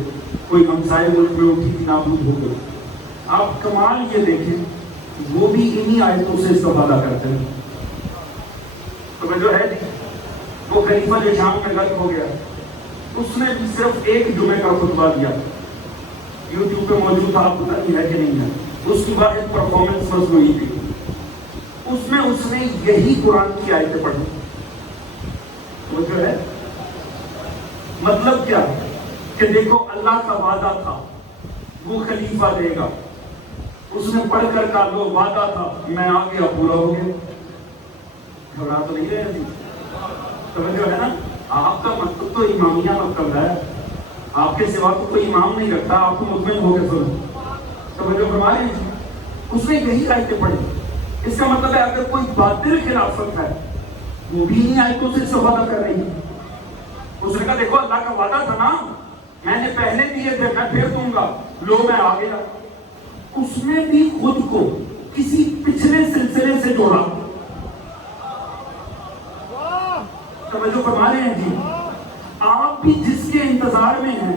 کوئی ہمسائے ملک میں اٹھی تھی نابود ہو گئی۔ آپ کمال یہ دیکھیں وہ بھی انہی آیتوں سے استفادہ کرتے ہیں۔ توجہ ہے جی، وہ خلیفہ جو شام میں غرق ہو گیا اس نے بھی صرف ایک جمعے کا خطبہ دیا، یوٹیوب پہ موجود تھا، آپ پتہ نہیں ہے کہ نہیں ہے، اس کی واحد پرفارمنس بس ہوئی تھی، اس نے یہی قرآن کی آیتیں پڑھی۔ وہ جو ہے مطلب کیا کہ دیکھو اللہ کا وعدہ تھا وہ خلیفہ دے گا، اس نے پڑھ کر کہا وہ وعدہ تھا میں آ گیا پورا ہو گیا۔ گھبرا تو نہیں رہے جی، توجہ ہے نا، آپ کا مطلب تو امامیہ مطلب ہے، آپ کے سوا تو کوئی امام نہیں رکھتا، آپ کو مطمئن ہو کے سنو۔ توجہ فرمائے جی، اس نے یہی آیتیں پڑھی۔ اس کا مطلب ہے اگر کوئی باطل خلافت ہے وہ بھی نہیں آیتوں سے استفادہ کر رہی ہے۔ اس نے کہا دیکھو اللہ کا وعدہ تھا نا میں نے پہلے دیے تھے میں پھر دوں گا، لو میں آ گیا۔ اس نے بھی خود کو کسی پچھلے سلسلے سے جوڑا۔ توجہ فرما رہے ہیں جی؟ آپ بھی جس کے انتظار میں ہیں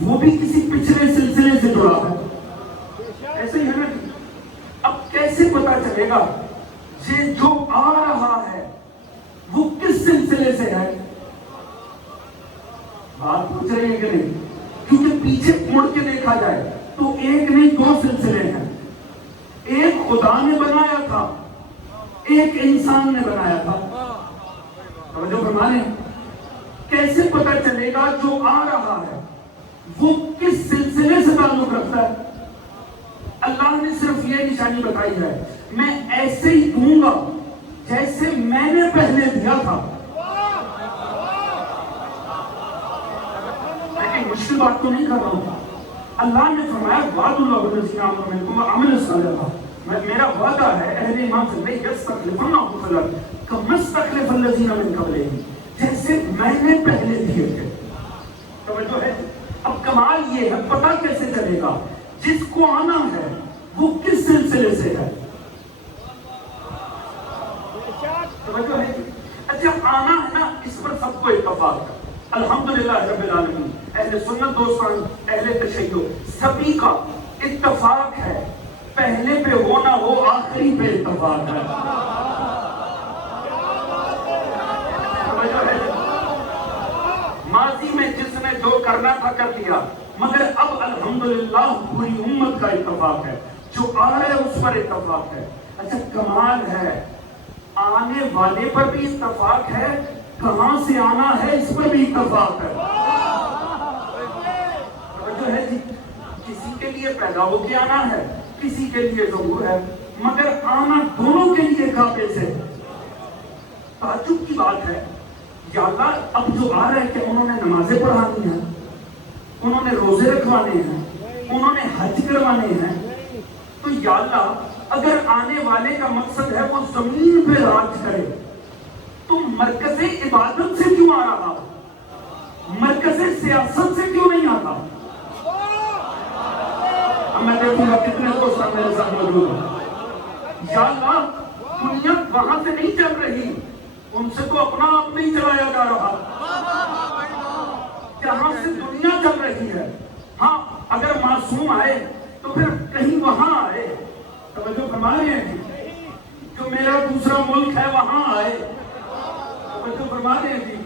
وہ بھی کسی پچھلے سلسلے سے جڑا ہے، ایسے ہی ہے نا جی؟ اب کیسے پتا چلے گا یہ جو آ رہا ہے وہ کس سلسلے سے ہے؟ بات پوچھ رہے ہیں کہ نہیں؟ کیونکہ پیچھے مڑ کے دیکھا جائے تو ایک نہیں دو سلسلے ہیں۔ ایک خدا نے بنایا تھا، ایک انسان نے بنایا تھا۔ توجہ فرمانے، کیسے پتا چلے گا جو آ رہا ہے وہ کس سلسلے سے تعلق رکھتا ہے؟ اللہ نے صرف یہ نشانی بتائی ہے، میں ایسے ہی دوں گا جیسے میں نے پہلے دیا تھا۔ لیکن مشکل بات تو نہیں کر رہا ہوں۔ اللہ نے فرمایا وعد اللہ الذین آمنوا منکم وعملوا الصالحات، میرا وعدہ ہے اہل ایمان سے میں یستخلفنہم فی الارض کما استخلف الذین من قبلہم، جیسے میں نے پہلے دیے تھے۔ توجہ ہے؟ اب کمال یہ ہے، پتہ کیسے چلے گا جس کو آنا ہے وہ کس سلسلے سے ہے؟ توجہ ہے؟ اچھا آنا ہے نا، اس پر سب کو اتفاق ہے الحمدللہ رب العالمین۔ اہل سنت دوستان، اہل تشیع سبھی کا اتفاق ہے، پہلے پہ ہو نہ ہو آخری پہ اتفاق ہے۔ ماضی میں جس نے جو کرنا تھا کر دیا، مگر اب الحمدللہ پوری امت کا اتفاق ہے، جو آ رہا ہے اس پر اتفاق ہے۔ اچھا کمال ہے، آنے والے پر بھی اتفاق ہے، کہاں سے آنا ہے اس پر بھی اتفاق ہے۔ توجہ ہے جی؟ کسی کے لیے پیدا ہو کے آنا ہے، کسی کے لیے ضرور ہے، مگر آنا دونوں کے لیے کعبے سے۔ تعجب کی بات ہے، یا اللہ اب جو آ رہا ہے کہ انہوں نے نمازیں پڑھانی ہیں، انہوں نے روزے رکھوانے ہیں، انہوں نے حج کروانے ہیں، تو یا اللہ اگر آنے والے کا مقصد ہے وہ زمین پہ راج کرے تو مرکز عبادت سے کیوں آ رہا؟ مرکز سیاست سے کیوں نہیں آتا؟ اب میں دیکھوں گا کتنے دوست میرے ساتھ موجود ہیں۔ یا اللہ دنیا وہاں سے نہیں چل رہی، ان سے تو اپنا آپ نہیں چلایا جا رہا، جہاں سے دنیا چل رہی ہے۔ ہاں اگر معصوم آئے تو پھر کہیں وہاں آئے۔ توجہ فرما رہے ہیں؟ جو میرا دوسرا ملک ہے وہاں آئے۔ توجہ فرما رہے ہیں جی؟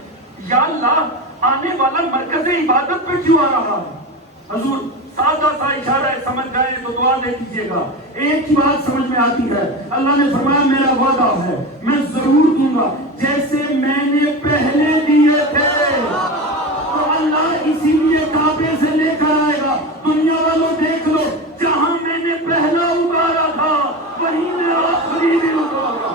یا اللہ آنے والا مرکز عبادت پہ کیوں آ رہا ہے؟ حضور سادہ سا اشارہ ہے، سمجھ جائے تو دعا دے دیجیے گا۔ ایک ہی بات سمجھ میں آتی ہے، اللہ نے فرمایا میرا وعدہ ہے میں ضرور دوں گا جیسے میں نے پہلے دیے تھے۔ تو اللہ اسی لیے کعبے سے لے کر آئے گا۔ دنیا والوں دیکھ لو، جہاں میں نے پہلا اتارا تھا وہیں میں آخری بھی اتارا۔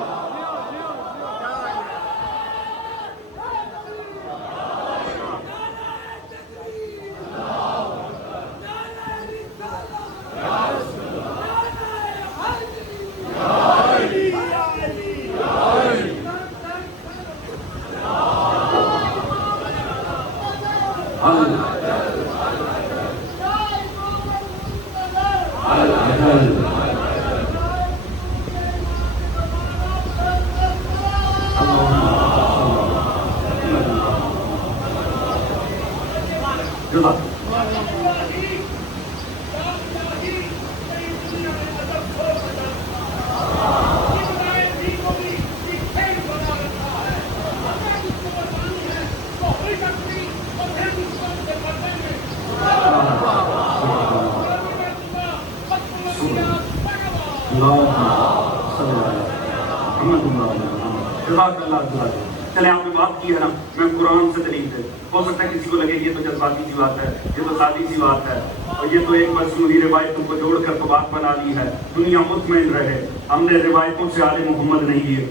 چلے آپ نے بات کی ہے نا، میں قرآن سے دلیل ہے۔ ہو سکتا ہے کسی کو لگے یہ تو جذباتی سی بات ہے، یہ تو سادی سی بات ہے، اور یہ تو ایک مصنوعی روایتوں کو جوڑ کر تو بات بنا لی ہے۔ دنیا مطمئن رہے، ہم نے روایتوں سے آل محمد نہیں لیے۔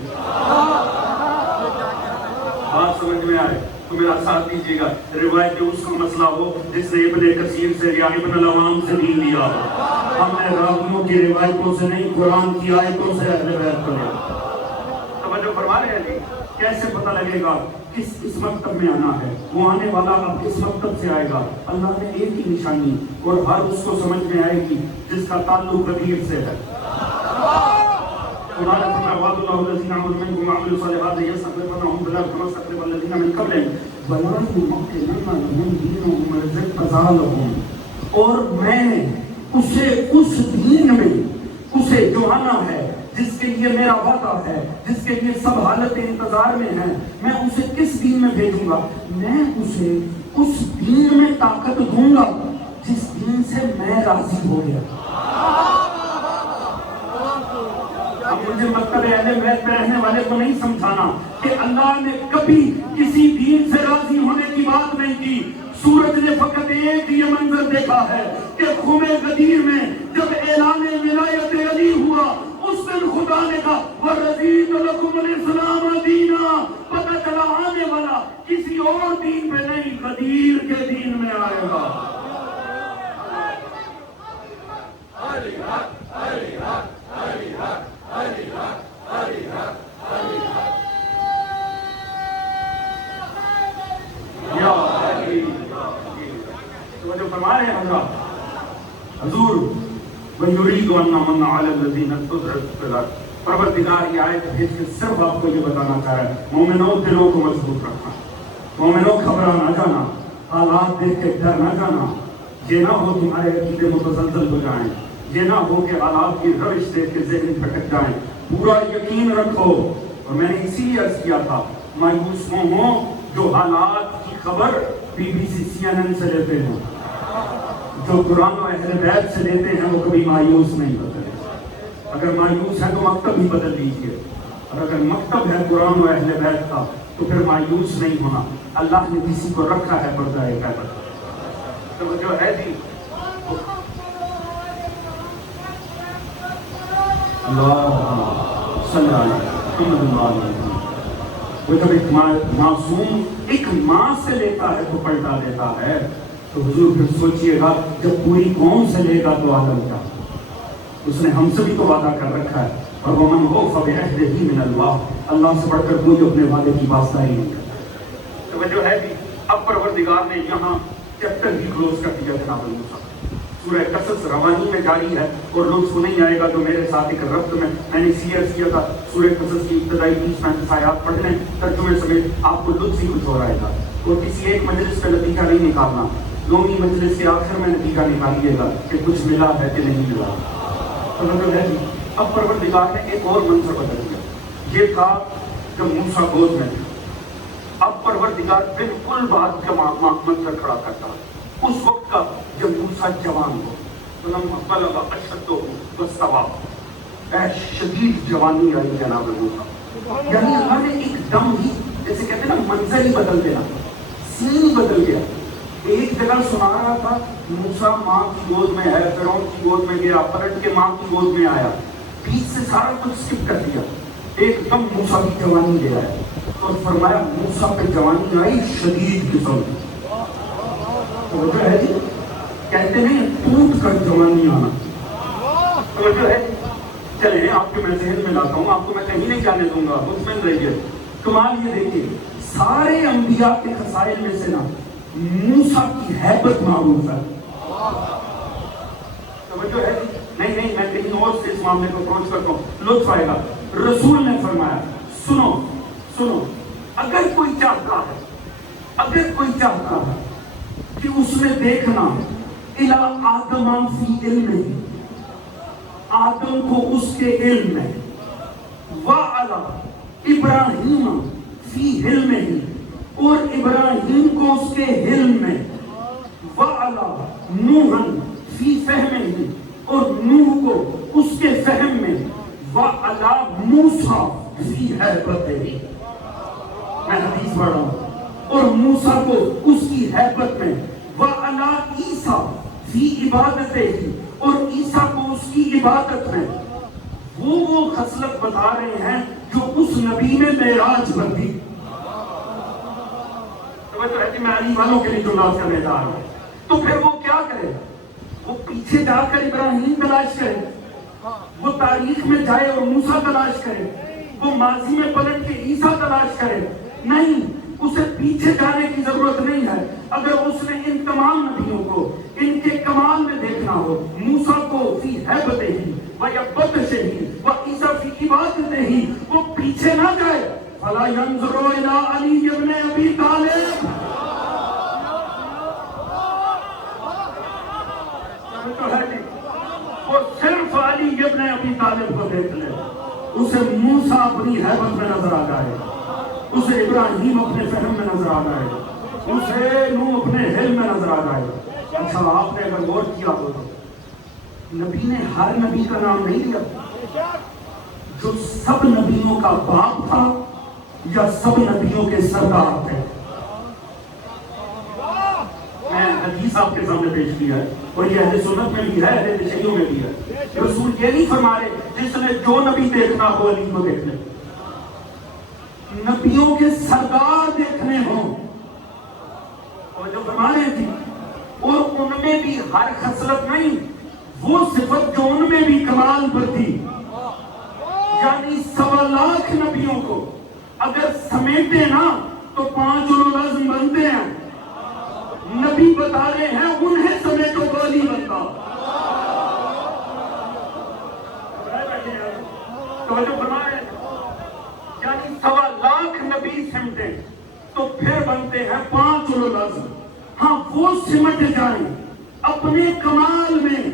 بات سمجھ میں آئے تو میرا ساتھ دیجیے گا۔ روایت اس کا مسئلہ ہو جس نے ابن کثیر سے یا ابن العوام سے دین لیا ہو۔ ہم نے راویوں کی روایتوں سے نہیں، قرآن کی آیتوں سے اہل بیت کو لیا۔ توجہ فرما رہے ہیں جی؟ کیسے پتہ لگے گا اس مکتب میں آنا ہے، وہ آنے والا اب اس مکتب سے آئے گا۔ اللہ نے ایک ہی نشانی اور ہر اس کو سمجھ میں آئے گی جس کا تعلق غدیر سے ہے۔ قرآن فرمایا وعد اللہ الذین آمنوا منکم وعملوا الصالحات لیستخلفنہم فی الارض کما استخلف الذین من قبلہم ولا یمکنن لہم دینہم الذی ارتضی لہم، اور میں نے اسے اس دین میں، اسے جو آنا ہے، جس کے لیے میرا وعدہ ہے، جس کے لیے سب حالت انتظار میں ہیں، میں اسے کس دین میں بھیجوں گا؟ میں اسے اس دین میں طاقت دوں گا جس دین سے میں راضی ہو گیا۔ اب مجھے مکتب اہل بیت میں رہنے والے کو نہیں سمجھانا کہ اللہ نے کبھی کسی دین سے راضی ہونے کی بات نہیں کی۔ سورج نے فقط ایک یہ منظر دیکھا ہے کہ خم غدیر میں جب اعلان ولایت علی ہوا، اس دن خدا نے کہا وَرَضِيتُ لَكُمُ الْإِسْلَامَ دِينًا، پتہ چلا آنے والا کسی اور دین پہ نہیں، غدیر کے دین میں آئے گا۔ تو جو فرما رہے ہیں حضور وَيُرِيدُ أَنَّ مَنَّ عَلَى الَّذِينَ اسْتُضْعِفُوا فِي الْأَرْضِ، پروردگار یہ آیت بھیج کے صرف آپ کو یہ بتانا چاہ رہا ہے مومنوں دلوں کو مضبوط رکھنا، مومنوں گھبرا نہ جانا، حالات دیکھ کے ڈر نہ جانا، یہ نہ ہو تمہارے عقیدے متزلزل ہو جائیں، یہ نہ ہو کہ حالات کی روش دیکھ کے ذہن بھٹک جائیں، پورا یقین رکھو۔ اور میں نے اسی لیے عرض کیا تھا مایوس ہوں جو حالات کی خبر BBC CNN سے لیتے ہیں، جو قرآن و اہل بیت سے لیتے ہیں وہ کبھی مایوس نہیں ہوتے۔ اگر مایوس ہے تو مکتب ہی بدل لیجیے، اور اگر مکتب ہے قرآن و اہل بیت کا تو پھر مایوس نہیں ہونا۔ اللہ نے کسی کو رکھا ہے پردہ غیبت۔ تو جو ہے جی اللہ صلی اللہ علیہ وسلم، وہ جب ایک معصوم ایک ماں سے لیتا ہے تو پلٹا دیتا ہے، تو حضور پھر سوچئے گا جب پوری قوم سے لے گا تو عالم کیا؟ اس نے ہم سے بھی تو وعدہ کر رکھا ہے، اور وَمَنْ أَوْفَىٰ بِعَهْدِهِ مِنَ اللَّهِ، اللہ سے بڑھ کر کوئی اپنے وعدے کی پاسداری نہیں کرتا۔ تو جو ہے اب پروردگار نے یہاں چیپٹر ہی کلوز کر دیا جناب موسیٰ۔ سورہ قصص روانی میں جاری ہے، اور لطف نہیں آئے گا تو میرے ساتھ ایک ربط میں نے سیئر کیا تھا، سورہ قصص کی ابتدائی 20-35 آیات پڑھ لیں ترجمے سمیت، آپ کو لطف ہی کچھ ہو رہا ہے، اور کسی ایک مجلس کا نتیجہ نہیں نکالنا، یومی مجلس کے آخر میں نتیجہ نکالیے گا کہ کچھ ملا ہے کہ نہیں ملا۔ تو مطلب ہے جی اب پروردگار نے ایک اور منظر بدل دیا۔ یہ تھا جب موسیٰ گود میں تھا، اب پروردگار بالکل بات کا منظر کھڑا کرتا اس وقت کا جب موسیٰ جوان ہو، فَلَمَّا بَلَغَ أَشُدَّهُ وَاسْتَوَىٰ، اے شدید جوانی آئی جناب موسیٰ۔ یعنی اللہ نے ایک دم ہی، جیسے کہتے ہیں نا منظر ہی بدل دینا، سین بدل گیا۔ ایک جگہ سنا رہا تھا موسیٰ ماں کی گود میں ہے، فرعون کی گود میں گیا، پلٹ کے ماں کی گود میں آیا، بیچ سے سارا کچھ سکپ کر دیا، ایک دم موسیٰ کی جوانی لے آیا، اور فرمایا موسیٰ پہ جوانی آئی شدید قسم۔ توجہ ہے جی، کہتے نہیں ٹوٹ کر جوانی آنا۔ توجہ ہے، چلیں آپ کے میں ذہن میں لاتا ہوں، آپ کو میں کہیں نہیں جانے دوں گا، مطمئن رہیے۔ کمال یہ دیکھیے سارے انبیاء کے خصائل میں سے نا موسیٰ کی ہیبت معروف ہے۔ توجہ ہے نہیں میں کہیں اور سے اس معاملے کو اپروچ کرتا ہوں، لطف آئے گا۔ رسول نے فرمایا سنو، اگر کوئی چاہتا ہے کہ اس نے دیکھنا اِلَىٰ آدَمَ فِي عِلْمِهِ، آدم کو اس کے علم میں، وَعَلَىٰ إِبْرَاهِيمَ فِي عِلْمِهِ، اور ابراہیم کو اس کے علم میں، وَعَلَىٰ نُوحًا فِي فَهْمِهِ، اور نوح کو اس کے فہم میں، وَعَلَىٰ مُوسَىٰ فِي حَیبَتِهِ، میں حدیث پڑھ رہا ہوں، اور موسیٰ کو اس کی حیبت میں، وَعَلَىٰ عیسیٰ فِی عِبَادَتِهِ، اور عیسیٰ کو اس کی عبادت میں۔ وہ خصلت بتا رہے ہیں جو اس نبی میں معراج بندی۔ تو رہتی میں علی والوں کے لیے جو ناز کا میدان ہے، تو پھر وہ کیا کرے؟ وہ پیچھے جا کر ابراہیم تلاش کرے، وہ تاریخ میں جائے اور موسیٰ تلاش کرے، وہ ماضی میں پلٹ کے عیسیٰ تلاش کرے؟ نہیں، اسے پیچھے جانے کی ضرورت نہیں ہے۔ اگر اس نے ان تمام نبیوں کو ان کے کمال میں دیکھنا ہو، موسیٰ کو فی ہیبتہ ہی و یبطشہ ہی و عیسیٰ فی عبادتہ ہی، وہ پیچھے نہ جائے۔ فَلَا يَنْظُرُ إِلَىٰ عَلِيِّ بْنِ أَبِي طَالِبٍ، وہ صرف علی ابن ابی طالب کو دیکھ لے، اسے موسیٰ اپنی ہیبت میں نظر آ جائے، اسے ابراہیم اپنے فہم میں نظر آ جائے، اسے نوح اپنے علم میں نظر آ جائے۔ اچھا آپ نے اگر غور کیا ہو تو نبی نے ہر نبی کا نام نہیں لیا، جو سب نبیوں کا باپ تھا یا سب نبیوں کے سردار تھے؟ میں حدیث آپ کے سامنے پیش کیا ہے، اور یہ اہل سنت میں بھی ہے، اہل تشیع میں بھی ہے۔ رسول یہ نہیں فرما رہے جس نے جو نبی دیکھنا ہو علی کو دیکھ لے، نبیوں کے سردار دیکھنے ہوں، اور جو فرما رہے تھے، اور ان میں بھی ہر خصلت نہیں، وہ صفت جو ان میں بھی کمال پر تھی، یعنی 1.25 لاکھ نبیوں کو اگر سمیٹے نا تو 5 اولوالعزم بنتے ہیں۔ نبی بتا رہے ہیں انہیں سمیٹو تو علی بنتا۔ توجہ فرمائیں، یعنی 1.25 لاکھ نبی سمٹے تو پھر بنتے ہیں 5 اولوالعزم۔ ہاں وہ سمٹ جائیں اپنے کمال میں۔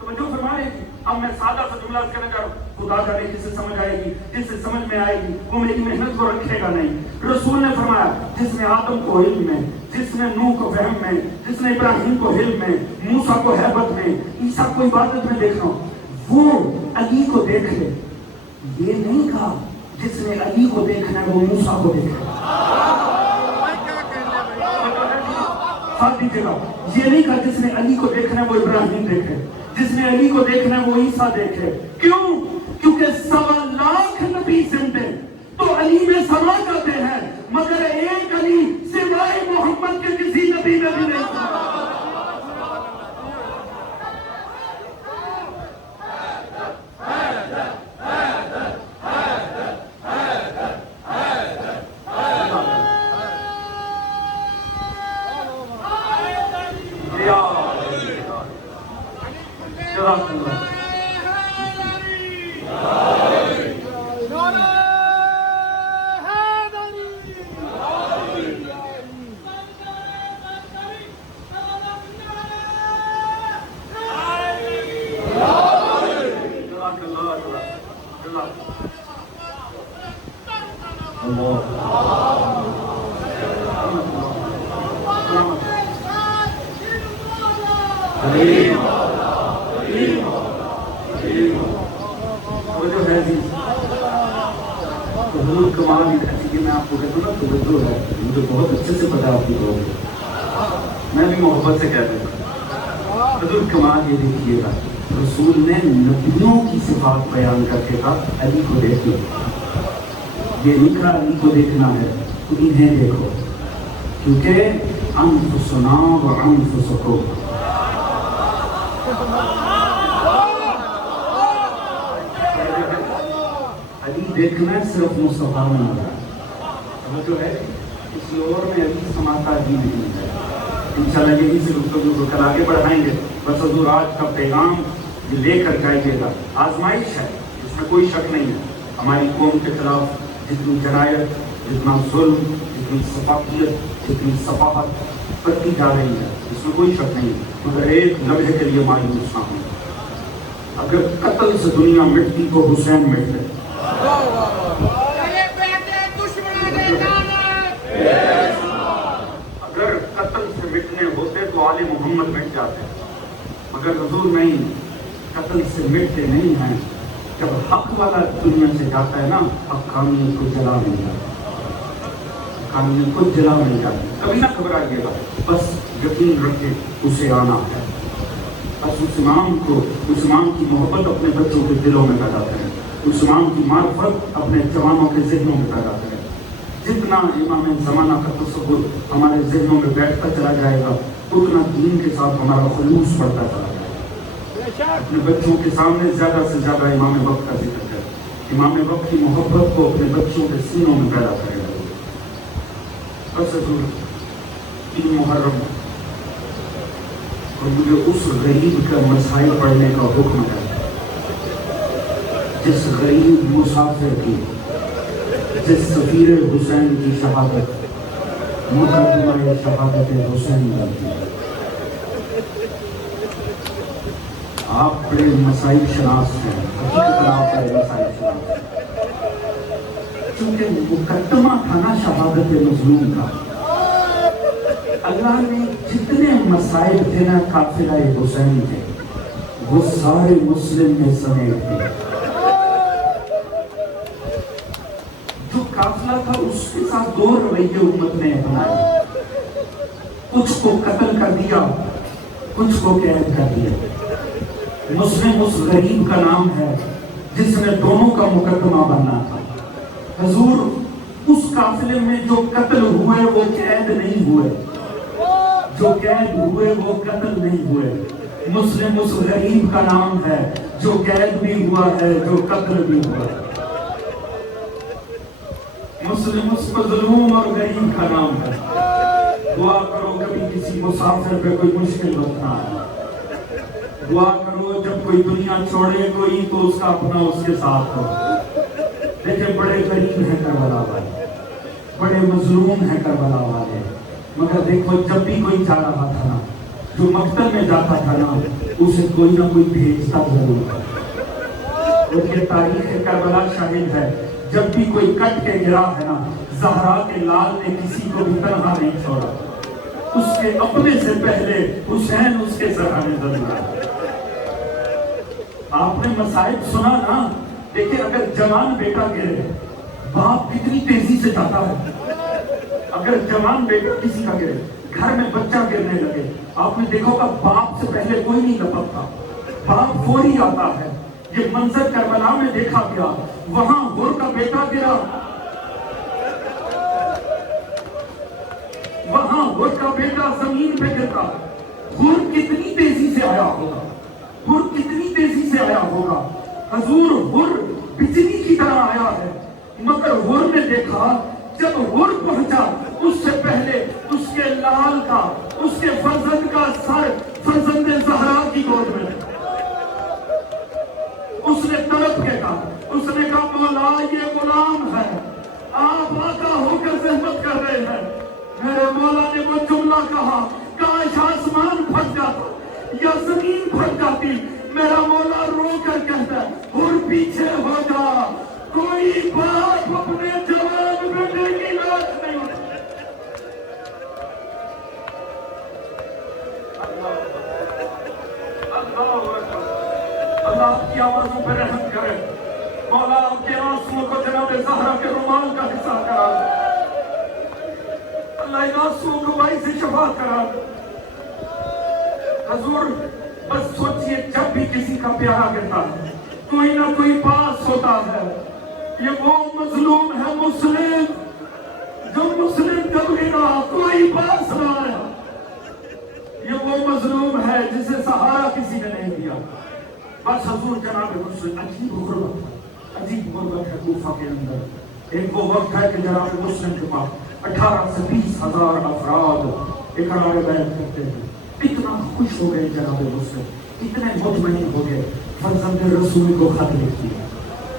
توجہ فرمائیں، اب میں سادہ سا جملہ کہنا چاہ رہا ہوں، خدا کرے جس سے سمجھ آئے گی، جس سے سمجھ میں آئے گی وہ میری محنت کو رکھے گا نہیں۔ رسول نے فرمایا جس نے آدم کو علم میں، جس نے نوح کو فہم میں، جس نے ابراہیم کو علم میں، موسیٰ کو ہیبت میں، عیسیٰ کو عبادت میں دیکھنا، وہ علی کو دیکھ لے۔ یہ نہیں کہا جس نے علی کو دیکھنا ہے وہ موسیٰ کو دیکھے۔ یہ نہیں کہا جس نے علی کو دیکھنا ہے وہ ابراہیم دیکھے، جس نے علی کو دیکھنا ہے وہ عیسیٰ دیکھے۔ کیوں؟ کیونکہ 1.25 لاکھ نبی زندے تو علی میں سما جاتے ہیں، مگر ایک علی سوائے محمد کے کسی نبی نے بھی نہیں سما۔ حضور کمال ہی ایسی کہ میں آپ کو کہتا ہوں نا توجہ ہے، مجھے بہت اچھے سے پتا آپ کی بہت، میں بھی محبت سے کہتا ہوں حضور کمال یہ دیکھیے گا، رسول نے نبیوں کی صفات بیان کر کے کہا علی کو دیکھ لو۔ یہ نہیں کہا علی کو دیکھنا ہے تو انہیں دیکھو، کیونکہ انفسنا و انفسکم، علی دیکھنا صرف مصطفیٰ میں آ رہا ہے، جو ہے کسی اور میں علی سماتا ہی نہیں ہے۔ انشاءاللہ یہی سے گفتگو کو کل آگے بڑھائیں گے۔ بس حضور آج کا پیغام لے کر جائیے گا، آزمائش ہے، اس میں کوئی شک نہیں ہے۔ ہماری قوم کے خلاف جتنی جرائت، جتنا ظلم، جتنی سفاکیت، جتنی صفاحت بڑھتی جا رہی ہے، اس میں کوئی شک نہیں، مگر ایک لمحے کے لیے مایوس نہ ہوں۔ اگر قتل سے دنیا مٹتی تو حسین مٹ گئے، اگر قتل سے مٹنے ہوتے تو آل محمد مٹ جاتے، مگر حضور نہیں، قتل سے مٹتے نہیں ہیں۔ جب حق والا دنیا سے جاتا ہے نا، حق قانون کو جلا نہیں جاتا، قانون کو جلا نہیں جاتا۔ کبھی نہ گھبرائیے گا، بس یقین رکھے اسے آنا ہے۔ بس اس امام کو، اس امام کی محبت اپنے بچوں کے دلوں میں پیدا کریں، اس امام کی معرفت اپنے جوانوں کے ذہنوں میں پیدا کریں۔ جتنا امام زمانہ کا تصور ہمارے ذہنوں میں بیٹھتا چلا جائے گا، اتنا دین کے ساتھ ہمارا خلوص بڑھتا چلا جائے گا۔ اپنے بچوں کے سامنے زیادہ سے زیادہ امام وقت کا ذکر کریں، امام وقت کی محبت کو اپنے بچوں کے سینوں میں پیدا کرے گا۔ بس حضور 3 محرم اور مجھے اس غریب کا مسائل پڑھنے کا حکم ہے جس غریب مسافر کی، جس سفیر حسین کی شہادت مقدمہ شہادت حسین بنتی ہے۔ آپ بڑے مسائل شناس ہیں، حقیقت آپ بڑے مسائل شناس ہیں، چونکہ مقدمہ تھا نا شہادت مظلوم کا۔ اللہ نے جتنے مسائل تھے نا قافلہ حسین تھے وہ سارے مسلم میں سمیٹ تھے۔ جو قافلہ تھا اس کے ساتھ 2 رویے امت نے اپنائے، کچھ کو قتل کر دیا، کچھ کو قید کر دیا۔ مسلم اس غریب کا نام ہے جس نے دونوں کا مقدمہ بننا تھا۔ حضور اس قافلے میں جو قتل ہوئے وہ قید نہیں ہوئے، جو قید ہوئے وہ قتل نہیں ہوئے۔ مسلم اس غریب کا نام ہے جو قید بھی ہوا ہے، جو قتل بھی ہوا ہے۔ مسلم اس مظلوم اور غریب کا نام ہے۔ دعا کرو کبھی کسی مسافر پہ کوئی مشکل وقت نہ آئے۔ دعا کرو جب کوئی دنیا چھوڑے کوئی تو اس کا اپنا اس کے ساتھ ہو۔ دیکھیں بڑے غریب ہیں کربلا والے، بڑے مظلوم ہیں کربلا والے، مگر دیکھو جب بھی کوئی جا رہا تھا نا، جو مقتل میں جاتا تھا نا، اسے کوئی نہ کوئی بھیجتا ضرور تھا۔ اور یہ تاریخ کربلا شاہد ہے، جب بھی کوئی کٹ کے گرا ہے نا، زہرا کے لال نے کسی کو بھی تنہا نہیں چھوڑا، اس کے اپنے سے پہلے حسین اس کے سرانے ضرور آیا۔ آپ نے مسائل سنا نا، دیکھیں اگر جوان بیٹا گرے باپ کتنی تیزی سے جاتا ہے۔ اگر جوان بیٹا کسی کا گرے، گھر میں بچہ گرنے لگے، آپ نے دیکھو کہ باپ سے پہلے کوئی نہیں لپکتا، باپ فوری آتا ہے۔ یہ منظر کربلا میں دیکھا گیا، وہاں غور کا بیٹا گرا، وہاں غور کا بیٹا زمین پہ گرتا، غور کتنی تیزی سے آیا ہوگا، غور کتنی تیزی سے آیا ہوگا۔ حضور غور بجلی کی طرح آیا ہے، مگر غور نے دیکھا جب غور پہنچا اس سے پہلے اس کے لال کا، اس کے فرزند کا سر فرزند زہرا کی گود میں، اس نے تڑپ کے کہا، اس نے کہا مولا یہ غلام ہے، آپ آقا ہو کر زحمت کر رہے ہیں۔ میرے مولا نے وہ جملہ کہا، کاش آسمان پھٹ جاتا یا زمین پھٹ جاتی۔ میرا مولا رو کر کہتا ہے اور پیچھے ہو جا، کوئی باپ اپنے جوان بیٹے کی لاش نہیں اٹھا۔ اللہ آپ کی آوازوں پہ رحم کرے، مولا آپ کے آنسوؤں کو جناب زہرا کے رومال کا حصہ کرا دے، اللہ ان آنسوؤں کو باعث شفا کرا دے۔ حضور بس سوچئے جب بھی کسی کا پیارا گرتا ہے کوئی نہ کوئی پاس ہوتا ہے۔ یہ وہ مظلوم ہے مسلم جو مسلم کبھی نہ کوئی پاس نہ آیا، یہ وہ مظلوم ہے جسے سہارا کسی نے نہیں دیا۔ بس حضور جناب مسلم عجیب غربت ہے، عجیب غربت ہے کوفہ کے اندر۔ ایک وہ وقت ہے کہ جناب مسلم کے پاس 18 سے 20 ہزار افراد اقرار بیعت کرتے ہیں۔ اتنا خوش ہو گئے جناب مسلم، اتنے مطمئن ہو گئے، فرزند رسول کو خط لکھ دیا۔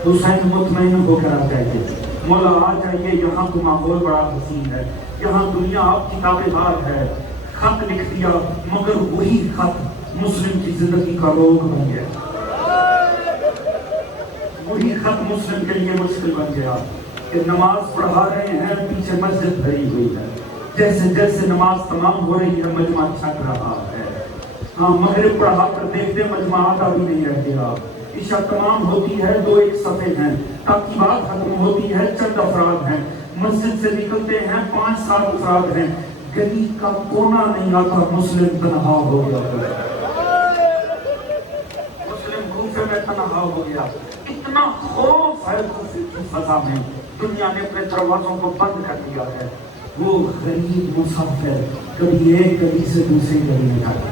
حسین مطمئن ہو کر آ جائے، مولا آ جائیے، یہاں تو ماحول بڑا حسین ہے، یہاں دنیا آپ کی تابعدار ہے۔ خط لکھ دیا، مگر وہی خط مسلم کی زندگی کا روگ بن گیا، وہی خط مسلم کے لیے مشکل بن گیا کہ نماز پڑھا رہے ہیں، پیچھے مسجد بھری ہوئی ہے، جیسے جیسے نماز تمام ہو رہی ہے مجمع چھٹ رہا ہے۔ ہاں مغرب پڑھا کر دیکھتے مجمع آدھا بھی نہیں رہ گیا، عشاء تمام ہوتی ہے، 2-1 صفحے ہیں، تاکیبات ختم ہوتی ہے، چند افراد ہیں، مسجد سے نکلتے ہیں 5-7 افراد ہیں، گلی کا کونا نہیں آتا، مسلم تنہا ہو گیا، مسلم کوفے میں تنہا ہو گیا۔ اتنا خوف ہے کوفے کی فضا میں، دنیا نے اپنے دروازوں کو بند کر دیا ہے۔ وہ غریب مسافر کبھی ایک گلی سے دوسری گلی میں جاتا،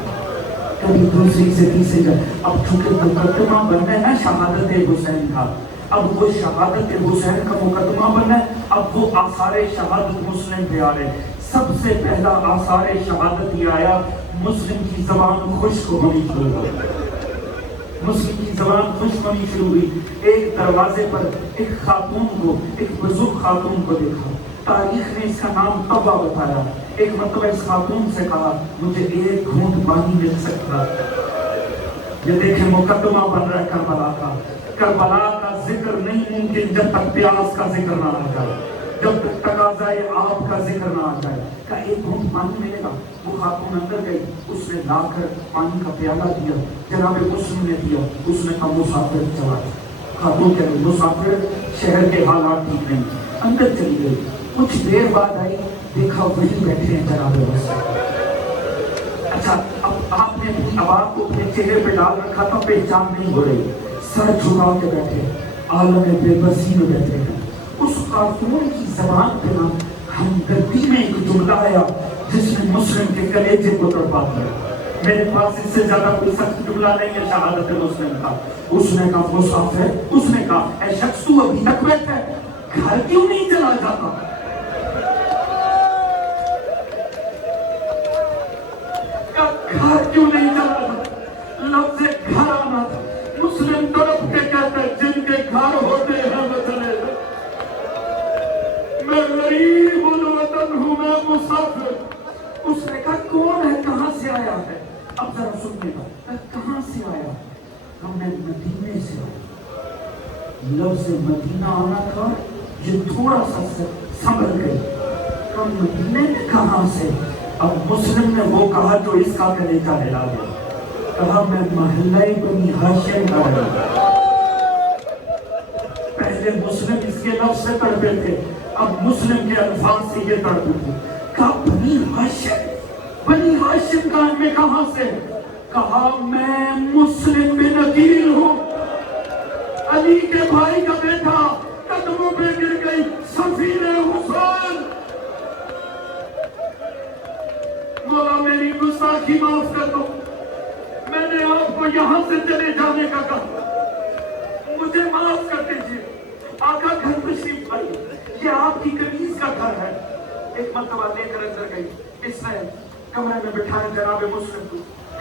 کبھی دوسری سے تیسری گلی۔ اب چونکہ مقدمہ بن گئے نا شہادت حسین کا، اب وہ شہادت حسین کا مقدمہ بنا ہے، اب وہ آثار شہادت مسلم پہ آ رہے ہیں۔ سب سے پہلا آثار شہادت یہ آیا، مسلم کی زبان خشک ہونی شروع ہوئی، مسلم کی زبان خشک ہونی شروع ہوئی۔ ایک دروازے پر ایک خاتون کو، ایک بزرگ خاتون کو دیکھا، تاریخ نے اس کا نام طبع بتایا۔ ایک مرتبہ اس خاتون سے کہا مجھے ایک گھونٹ پانی مل سکتا؟ یہ دیکھیں مقدمہ بن رہا ہے کربلا کا۔ کربلا کا ذکر نہیں ممکن جب تک پیاس کا ذکر نہ آ جائے، جب تک تقاضائے آپ کا ذکر نہ آ جائے۔ کہ ایک گھونٹ پانی ملے گا؟ وہ خاتون اندر گئی، اس نے لا کر پانی کا پیالہ دیا، جناب مسلم نے دیا، اس نے کہا مسافر چلا جائے۔ خاتون کہہ رہی مسافر، شہر کے حالات ٹھیک نہیں، اندر چلی گئی۔ کچھ دیر بعد آئی، دیکھا وہی بیٹھے ہیں جناب مسلم۔ اچھا اب آپ نے اپنی آواز کو اپنے چہرے پہ ڈال رکھا تھا، پہچان نہیں ہو رہی، سر جھکا کے بیٹھے، عالم بے بسی میں بیٹھے ہیں۔ اس خاتون کی زبان پہ نا ہمدردی میں ایک جملہ آیا جس نے مسلم کے کلیجے کو تڑپا دیا۔ میرے پاس اس سے زیادہ کوئی سخت جملہ نہیں ہے شہادت مسلم کا۔ اس نے کہا مسافر، اس نے کہا اے شخص تو ابھی تک بیٹھا ہے، گھر کیوں نہیں چلا جاتا؟ گھر کیوں نہیں چلا جاتا؟ لفظ گھر آنا تھا۔ مسلم طرف کے کہتے ہیں جن کے گھر ہوتے ہیں وہ چلے جائیں۔ میں غریب الوطن ہوں، میں مسافر۔ اس نے کہا کون ہے، کہاں سے آیا ہے؟ اب ذرا سنیے گا، کہاں سے آیا؟ ہم نے مدینے سے آیا۔ لفظ مدینہ آنا تھا، یہ تھوڑا سا سنبھل گئی، ہم مدینے میں کہاں سے؟ اب مسلم نے وہ کہا جو اس کا کلیجہ ہلا دیا، کہا میں محلہ بنی ہاشم کا رہا۔ پہلے مسلم اس کے لفظ سے تڑپے تھے، اب مسلم کے الفاظ سے یہ تڑپے تھے۔ کہا بنی ہاشم، بنی ہاشم کا میں کہاں سے؟ کہا میں مسلم بن عقیل ہوں، علی کے بھائی کا بیٹا، قدموں پہ گر گئی سفیر حسین۔ مولا میری گستاخی معاف کر دو، میں نے آپ کو یہاں سے چلے جانے کا کہا، مجھے معاف کر دیجیے۔ آقا گھر تشریف لائیے، یہ آپ کی قمیض کا گھر ہے۔ ایک مرتبہ لے کر اندر گئی، اس نے کمرے میں بٹھایا جناب مسلم کو،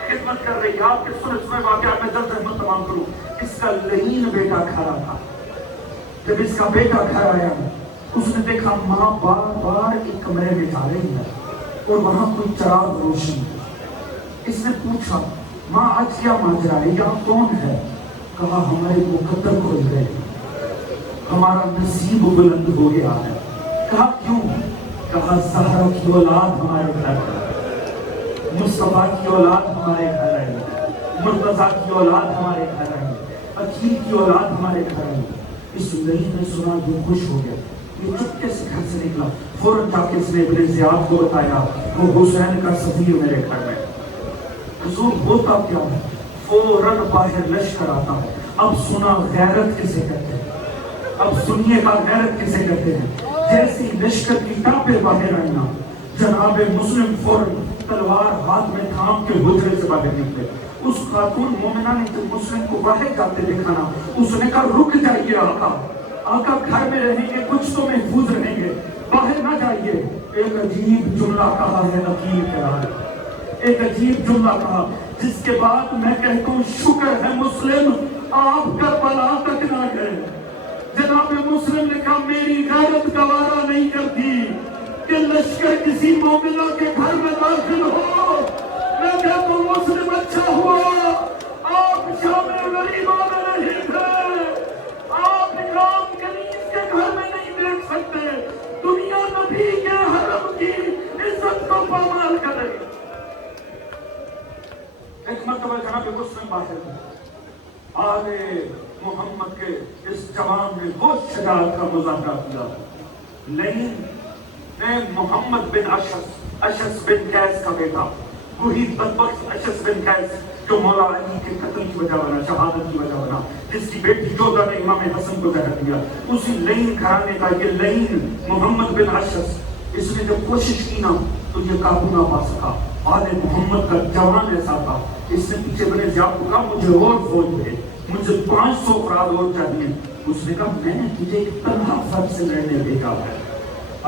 خدمت کر رہی۔ آپ کے سنت میں واقعہ میں جلد احمد تمام کروں۔ اس کا لعین بیٹا کھڑا تھا۔ جب اس کا بیٹا گھر آیا، اس نے دیکھا ماں بار بار ایک کمرے میں جا رہی ہے اور وہاں کوئی چراغ روشن ہے۔ اس نے پوچھا ماں آج کیا ماجرا ہے، یہاں کون ہے؟ کہا ہمارے مقدر کھل گئے، ہمارا نصیب بلند ہو گیا ہے۔ کہا کیوں؟ کہا زہرا کی اولاد ہمارے گھر ہے، مصطفیٰ کی اولاد ہمارے گھر ہے، مرتضیٰ کی اولاد ہمارے گھر ہے، عقیل کی اولاد ہمارے گھر ہے۔ اس لعین نے سنا، جو خوش ہو گیا، یہ چپکے سے گھر سے نکلا، فوراً جا کے اس نے ابن زیاد کو بتایا وہ حسین کا سفیر میرے گھر میں۔ حضور ہوتا کیا ہے؟ فوراً باہر لشکر آتا ہے۔ اب سنا غیرت کسے کہتے ہیں، اب سنیے گا غیرت کسے کہتے ہیں۔ جیسی لشکر کی ٹاپیں باہر آئینا، جناب مسلم فوراً تلوار ہاتھ میں تھام کے حجرے سے باہر نکلے۔ اس خاتون مومنہ نے جب مسلم کو باہر جاتے دیکھا، اس نے کہا رک جائیے آقا، آقا گھر میں رہیں گے، کچھ تو محفوظ رہیں گے، باہر نہ جائیے۔ ایک عجیب جملہ کہا ہے عقیل کے رائے، ایک عجیب جملہ کہا جس کے بعد میں کہتا ہوں شکر ہے مسلم آپ کربلا تک نہ گئے۔ جناب مسلم نے کہا میری غیرت گوارا نہیں کرتی کہ لشکر کسی مومنہ کے گھر میں داخل ہو۔ میں کہتا ہوں مسلم اچھا ہوا آپ شامل غریبوں میں نہیں تھے، آپ امام کنیز کے گھر میں نہیں دیکھ سکتے، دنیا نبی کے حرم کی عزت کو پامال کرے۔ ایک مرتبہ جناب مسلم باہر ہے، آلے محمد کے اس جوان نے بہت شجاعت کا مظاہرہ کیا۔ لیکن میں محمد بن اشعث بن قیس کا بیٹا، وہی بدبخت اشعث بن قیس جو مولا علی کے قتل کی وجہ بنا، شہادت کی وجہ بنا، جس کی بیٹی جودہ نے امام حسن کو زہر دیا، اسی لعین گھرانے کا یہ لعین محمد بن اشعث، اس نے جب کوشش کی نا تو یہ قابو نہ پا سکا۔ آل محمد کا جوان ایسا تھا، اس نے پیچھے بنے زیاد کو کہا مجھے اور فوج بھیج، مجھے 500 افراد اور چاہیے. اس نے کہا میں نے تجھے ایک تنہا فرد سے لڑنے بھیجا ہے.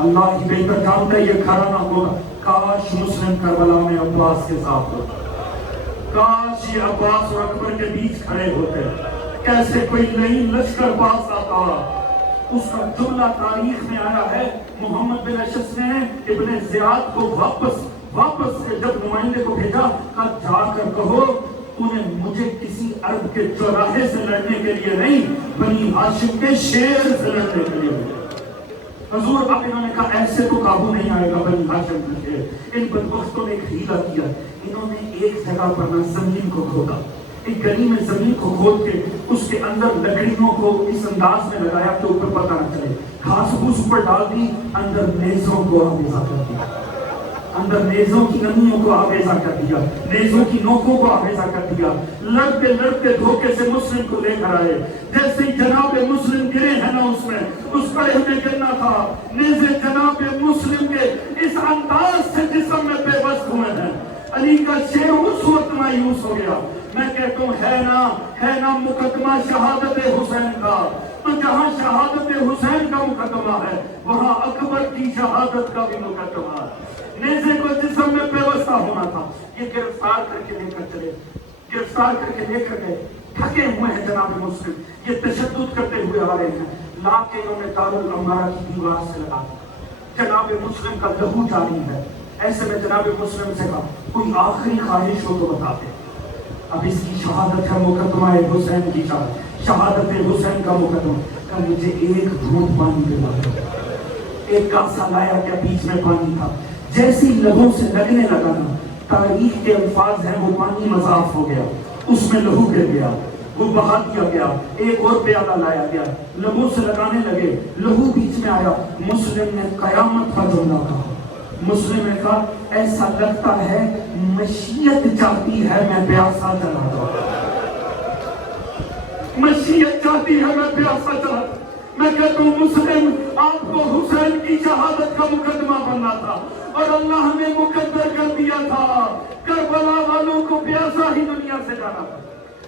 اللہ ہی بہتر جانتا ہے یہ کھڑا نہ ہوگا. کاش مسلم کربلا میں عباس کے ساتھ ہوتا. کاش یہ عباس اور اکبر کے بیچ کھڑے ہوتے. کیسے کوئی نئی لشکر پاس آتا. اس کا جملہ تاریخ میں آیا ہے. محمد بن اشعث نے ابن زیاد کو واپس جب نمائندے کو بھیجا کہا جا کر کہو انہیں مجھے کسی عرب کے چوراہے سے لڑنے کے لیے نہیں بنی ہاشم کے شیر سے لڑنے کے لیے. حضور اب انہوں نے کہا ایسے تو قابو نہیں آئے گا بنی ہاشم کے شیر. ان بدبختوں نے ایک ہیلا کیا. انہوں نے ایک جگہ پر نہ زمین کو کھودا, ایک گلی میں زمین کو کھود کے اس کے اندر لکڑیوں کو اس انداز میں لگایا کہ اوپر پتہ نہ چلے. گھاس پھوس پر ڈال دی, اندر نیزوں کو آویزا کر دیا. اندر نیزوں کی نمیوں کو آویزا کر دیا, نیزوں کی نوکوں کو آویزا کر دیا. لڑتے لڑتے دھوکے سے مسلم کو لے کر آئے. جیسے ہی جناب مسلم گرے ہیں نا اس میں اس پر ہمیں گرنا تھا. نیزے جناب مسلم کے اس انداز سے جسم میں بے بس ہوئے ہیں. علی کا شیر اس وقت مایوس ہو گیا. میں کہتا ہوں ہے نا مقدمہ شہادت حسین کا, تو جہاں شہادت حسین کا مقدمہ ہے وہاں اکبر کی شہادت کا بھی مقدمہ ہے. نیزے کو جسم میں پیوستہ ہونا تھا. یہ گرفتار کر کے لے کر چلے, گرفتار کر کے لے کر گئے. تھکے ہوئے ہیں جناب مسلم, یہ تشدد کرتے ہوئے آ رہے ہیں. لا کے انہوں نے دارالعمارہ کی دیوار سے لگا دیا. جناب مسلم کا لہو جاری ہے. ایسے میں جناب مسلم سے کہا کوئی آخری خواہش ہو تو بتا دے. اب اس کی شہادت ہے, مقدمہ حسین کی شہادت حسین کا مقدمہ. کہ مجھے ایک گھونٹ پانی پلا دو. ایک کاسا لایا کیا بیچ میں پانی تھا. جیسی لبوں سے لگنے لگا نا, تاریخ کے الفاظ ہیں وہ پانی مضاف ہو گیا, اس میں لہو گر گیا, وہ بہا دیا گیا. ایک اور پیالہ لایا گیا, لبوں سے لگانے لگے, لہو بیچ میں آیا. مسلم نے قیامت کا جملہ کہا. مسلم نے کہا ایسا لگتا ہے مشیت چاہتی ہے میں پیاسا چلا دوں. مشیت چاہتی ہے میں پیاسا چلا دوں. میں کہتا ہوں مسلم آپ کو حسین کی شہادت کا مقدمہ بننا تھا اور اللہ نے مقدر کر دیا تھا. کربلا والوں کو پیاسا ہی دنیا سے جانا تھا.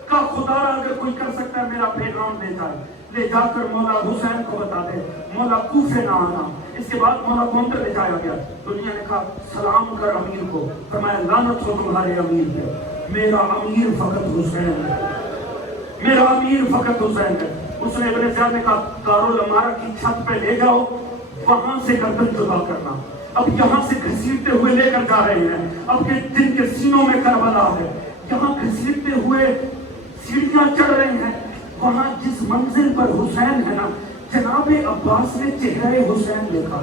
کہا خدا اگر کوئی کر سکتا ہے میرا پیغام لے جائے, لے جا کر مولا حسین کو بتا دے مولا کوفے نہ آنا. اس کے بعد مولا کو اندر لے جایا گیا. دنیا نے کہا سلام کر امیر کو. فرمایا لعنت ہو تمہارے امیر پہ, میرا امیر فقط حسین ہے, میرا امیر فقط حسین ہے. اس نے ابن زیاد نے کہا دارالعمارہ کی چھت پہ لے جاؤ, وہاں سے گردن جدا کرنا. اب یہاں سے گھسیٹتے ہوئے لے کر جا رہے ہیں. اب کے جن کے سینوں میں کربلا ہے, یہاں گھسیٹتے ہوئے سیڑھیاں چڑھ رہے ہیں. وہاں جس منزل پر حسین ہے نا, جناب عباس نے چہرے حسین دیکھا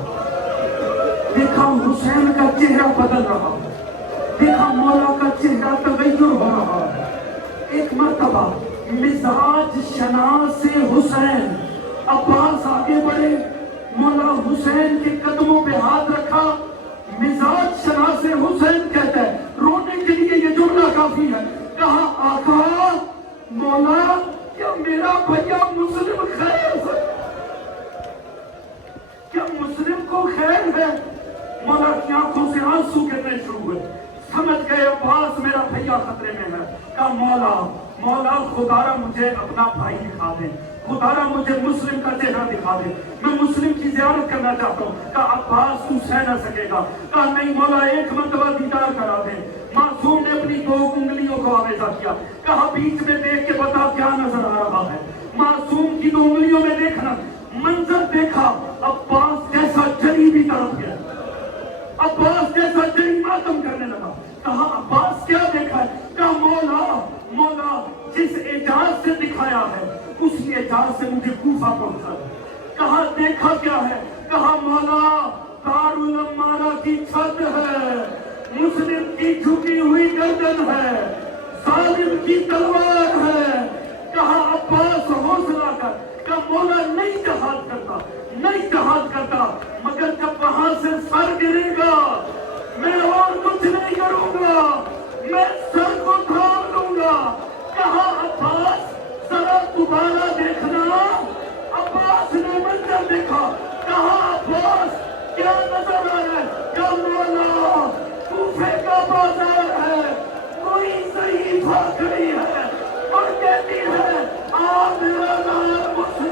حسین کا چہرہ بدل رہا, دیکھا مولا کا چہرہ تغیر ہو رہا. ایک مرتبہ مزاج شناس حسین عباس آگے بڑھے, مولا حسین کے قدموں پہ ہاتھ رکھا. مزاج شناس حسین کہتا ہے رونے کے لیے یہ جملہ کافی ہے. کہا آقا مولا کیا میرا بھیا مسلم خیر ہے, کیا مسلم کو خیر ہے. مولا کی آنکھوں سے آنسو گرنے شروع ہوئے. سمجھ گئے عباس میرا بھیا خطرے میں ہے. کہا مولا خدارا مجھے اپنا بھائی دکھا دیں, خدارا مجھے مسلم کا چہرہ دکھا دیں, میں مسلم کی زیارت کرنا چاہتا ہوں. کہا عباس تو سہ نہ سکے گا. کہا نہیں مولا ایک مرتبہ دیدار کرا دیں. معصوم نے اپنی 2 انگلیوں کو آویزا کیا. کہا بیچ میں دیکھ کے بتا کیا نظر آ رہا ہے. معصوم کی 2 انگلیوں میں دیکھنا, منظر دیکھا عباس جیسا جلی بھی تڑپ گیا, عباس جیسا جلی ماتم کرنے لگا. کہا عباس کیا دیکھا ہے. کہا مولا جس اعجاز سے دکھایا ہے اسی اعجاز سے مجھے کوفہ پہنچا. کہا دیکھا کیا ہے. کہا مولا دارالعمارہ کی چھت ہے, مسلم کی جھکی ہوئی گردن ہے, ظالم کی تلوار ہے. کہا عباس حوصلہ کر. کہا مولا نہیں جہاد کرتا مگر جب وہاں سے سر گرے گا میں اور کچھ نہیں کروں گا, میں سر کو تھام لوں گا. کہا عباس ذرا دوبارہ دیکھنا. عباس نے منظر دیکھا. کہا عباس کیا نظر آ رہا ہے. کہا مولا کوفے کا بازار ہے, کوئی ضعیفہ کھڑی ہے اور کہتی ہے آپ میرا نام مسلم